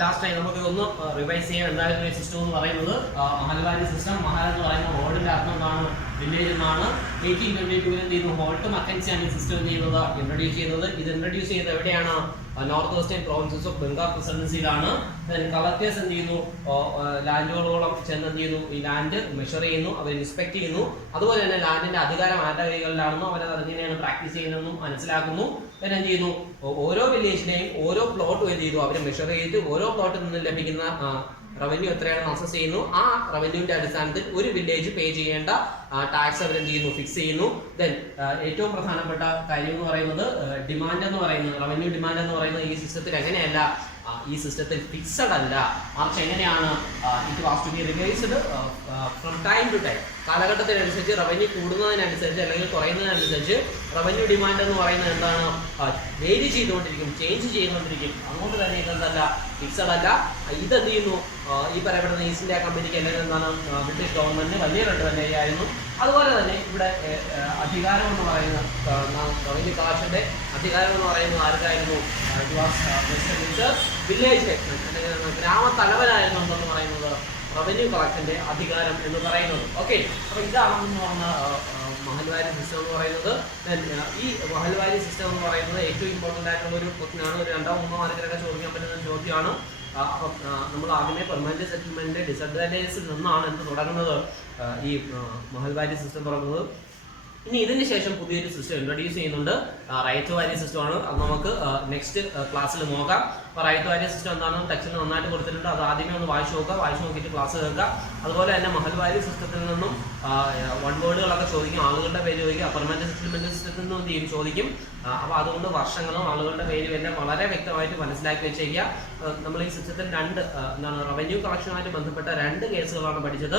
ലാസ്റ്റ് ടൈം നമുക്ക് ഒന്ന് റിവൈസ് ചെയ്യാം. എന്തായാലും സിസ്റ്റം എന്ന് പറയുന്നത് മഹൽവാരി സിസ്റ്റം. മഹൽ എന്ന് പറയുന്നത് ഹോൾഡിന്റെ അർത്ഥം എന്താണ്? വില്ലേജ് എന്നാണ്. 1822 എന്ത് ചെയ്യുന്നു, ഹോൾട്ട് മക്കൻസി ആണ് ഈ സിസ്റ്റം ചെയ്യുന്നത് ഇൻട്രൊഡ്യൂസ് ചെയ്യുന്നത്. ഇത് ഇൻട്രൊഡ്യൂസ് ചെയ്തത് എവിടെയാണ്? North Western Provinces of Bengal പ്രസിഡൻസിയിലാണ്. കളക്ടേഴ്സ് എന്ത് ചെയ്യുന്നു, ലാൻഡുകളോളം ചെന്ന് എന്ത് ചെയ്യുന്നു, ഈ ലാൻഡ് മെഷർ ചെയ്യുന്നു, അവർ ഇൻസ്പെക്ട് ചെയ്യുന്നു. അതുപോലെ തന്നെ ലാൻഡിന്റെ അധികാരം ആരുടെ കൈകളിലാണെന്നും അവരത് എങ്ങനെയാണ് പ്രാക്ടീസ് ചെയ്യുന്നതെന്നും മനസ്സിലാക്കുന്നു. പിന്നെ എന്ത് ചെയ്യുന്നു, ഓരോ വില്ലേജിനെയും ഓരോ പ്ലോട്ടും എന്ത് ചെയ്തു, അവർ മെഷർ ചെയ്ത് ഓരോ പ്ലോട്ടിൽ നിന്ന് ലഭിക്കുന്ന റവന്യൂ എത്രയാണെന്ന് അസസ് ചെയ്യുന്നു. ആ റവന്യൂവിന്റെ അടിസ്ഥാനത്തിൽ ഒരു വില്ലേജ് പേ ചെയ്യേണ്ട ടാക്സ് അവർ എന്ത് ചെയ്യുന്നു, ഫിക്സ് ചെയ്യുന്നു. ദെൻ ഏറ്റവും പ്രധാനപ്പെട്ട കാര്യം എന്ന് പറയുന്നത് ഡിമാൻഡ് എന്ന് പറയുന്നത്, റവന്യൂ ഡിമാൻഡ് എന്ന് പറയുന്നത് ഈ സിസ്റ്റത്തിൽ എങ്ങനെയല്ല, ഈ സിസ്റ്റത്തിൽ ഫിക്സഡ് അല്ല, മറിച്ച് എങ്ങനെയാണ്, it was to be revised from time to time. കാലഘട്ടത്തിനനുസരിച്ച് റവന്യൂ കൂടുന്നതിനനുസരിച്ച് അല്ലെങ്കിൽ കുറയുന്നതിനനുസരിച്ച് റവന്യൂ ഡിമാൻഡ് എന്ന് പറയുന്നത് എന്താണ്, വേരി ചെയ്തുകൊണ്ടിരിക്കും, ചേഞ്ച് ചെയ്തുകൊണ്ടിരിക്കും. അതുകൊണ്ട് തന്നെ ഇതെന്തല്ല, ഫിക്സഡ് അല്ല. ഇതെന്ത് ചെയ്യുന്നു, ഈ പറയപ്പെടുന്ന ഈസ്റ്റ് ഇന്ത്യ കമ്പനിക്ക് അല്ലെങ്കിൽ എന്താണ് ബ്രിട്ടീഷ് ഗവൺമെന്റിന് വലിയ വെല്ലുവിളിയായിരുന്നു. അതുപോലെ തന്നെ ഇവിടെ അധികാരം എന്ന് പറയുന്നത് റവന്യൂ കളക്ഷന്റെ അധികാരം എന്ന് പറയുന്നത് ആർക്കായിരുന്നു? വില്ലേജ് ഹെഡ്മാൻ അല്ലെങ്കിൽ ഗ്രാമത്തലവനായിരുന്നു എന്തെന്ന് പറയുന്നത് റവന്യൂ കളക്ഷന്റെ അധികാരം എന്ന് പറയുന്നത്. ഓക്കെ, അപ്പൊ ഇതാണെന്ന് പറഞ്ഞ മഹൽവാരി സിസ്റ്റം എന്ന് പറയുന്നത്. ഈ മഹൽവാരി സിസ്റ്റം എന്ന് പറയുന്നത് ഏറ്റവും ഇമ്പോർട്ടന്റ് ആയിട്ടുള്ള ഒരു ക്വസ്റ്റ്യനാണ്. ഒരു 2-3 മാർക്കിലൊക്കെ ചോദിക്കാൻ പറ്റുന്ന ചോദ്യമാണ്. അപ്പം നമ്മൾ ആദ്യമേ പെർമനന്റ് സെറ്റിൽമെന്റിന്റെ ഡിസഡ്വാൻറ്റേജസിൽ നിന്നാണ് എന്ത് തുടങ്ങുന്നത്, ഈ മഹൽവാരി സിസ്റ്റം തുടങ്ങുന്നത്. ഇനി ഇതിന് ശേഷം പുതിയൊരു സിസ്റ്റം ഇൻട്രൊഡ്യൂസ് ചെയ്യുന്നുണ്ട്, റൈറ്റ് വാരി സിസ്റ്റം ആണ്. അത് നമുക്ക് നെക്സ്റ്റ് ക്ലാസ്സിൽ നോക്കാം. അപ്പോൾ റൈറ്റ് വാരി സിസ്റ്റം എന്താണെന്ന് ടെക്സ്റ്റിൽ നന്നായിട്ട് കൊടുത്തിട്ടുണ്ട്. അത് ആദ്യമേ ഒന്ന് വായിച്ചു നോക്കുക, വായിച്ചു നോക്കിയിട്ട് ക്ലാസ് കേൾക്കുക. അതുപോലെ തന്നെ മഹൽവാരി സിസ്റ്റത്തിൽ നിന്നും വൺ വേർഡുകളൊക്കെ ചോദിക്കും, ആളുകളുടെ പേര് ചോദിക്കും. പെർമനന്റ് സെറ്റിൽമെന്റ് സിസ്റ്റത്തിൽ നിന്നും എന്ത് ചെയ്യും, ചോദിക്കും. അപ്പോൾ അതുകൊണ്ട് വർഷങ്ങളും ആളുകളുടെ പേര് എല്ലാം വളരെ വ്യക്തമായിട്ട് മനസ്സിലാക്കി വെച്ചേക്കുക. നമ്മൾ ഈ സിസ്റ്റത്തിൽ എന്താണ് റവന്യൂ കളക്ഷനുമായിട്ട് ബന്ധപ്പെട്ട 2 കേസുകളാണ് പഠിച്ചത്.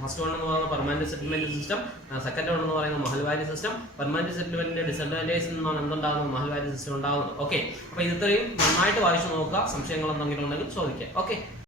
ഫസ്റ്റ് വൺ എന്ന് പറയുന്നത് permanent settlement system, second one എന്ന് പറയുന്നത് മഹൽവാരി സിസ്റ്റം. പെർമനന്റ് സെറ്റിൽമെന്റിന്റെ ഡിസഡ്വാൻറ്റേജിൽ നിന്നാണ് എന്തുണ്ടാകുന്നത്, മഹൽവാരി സിസ്റ്റം ഉണ്ടാകുന്നത്. ഓക്കെ, അപ്പോൾ ഇത് ഇത്രയും നന്നായിട്ട് വായിച്ചു നോക്കുക. സംശയങ്ങൾ എന്തെങ്കിലും ഉണ്ടെങ്കിൽ ചോദിക്കാം. ഓക്കെ.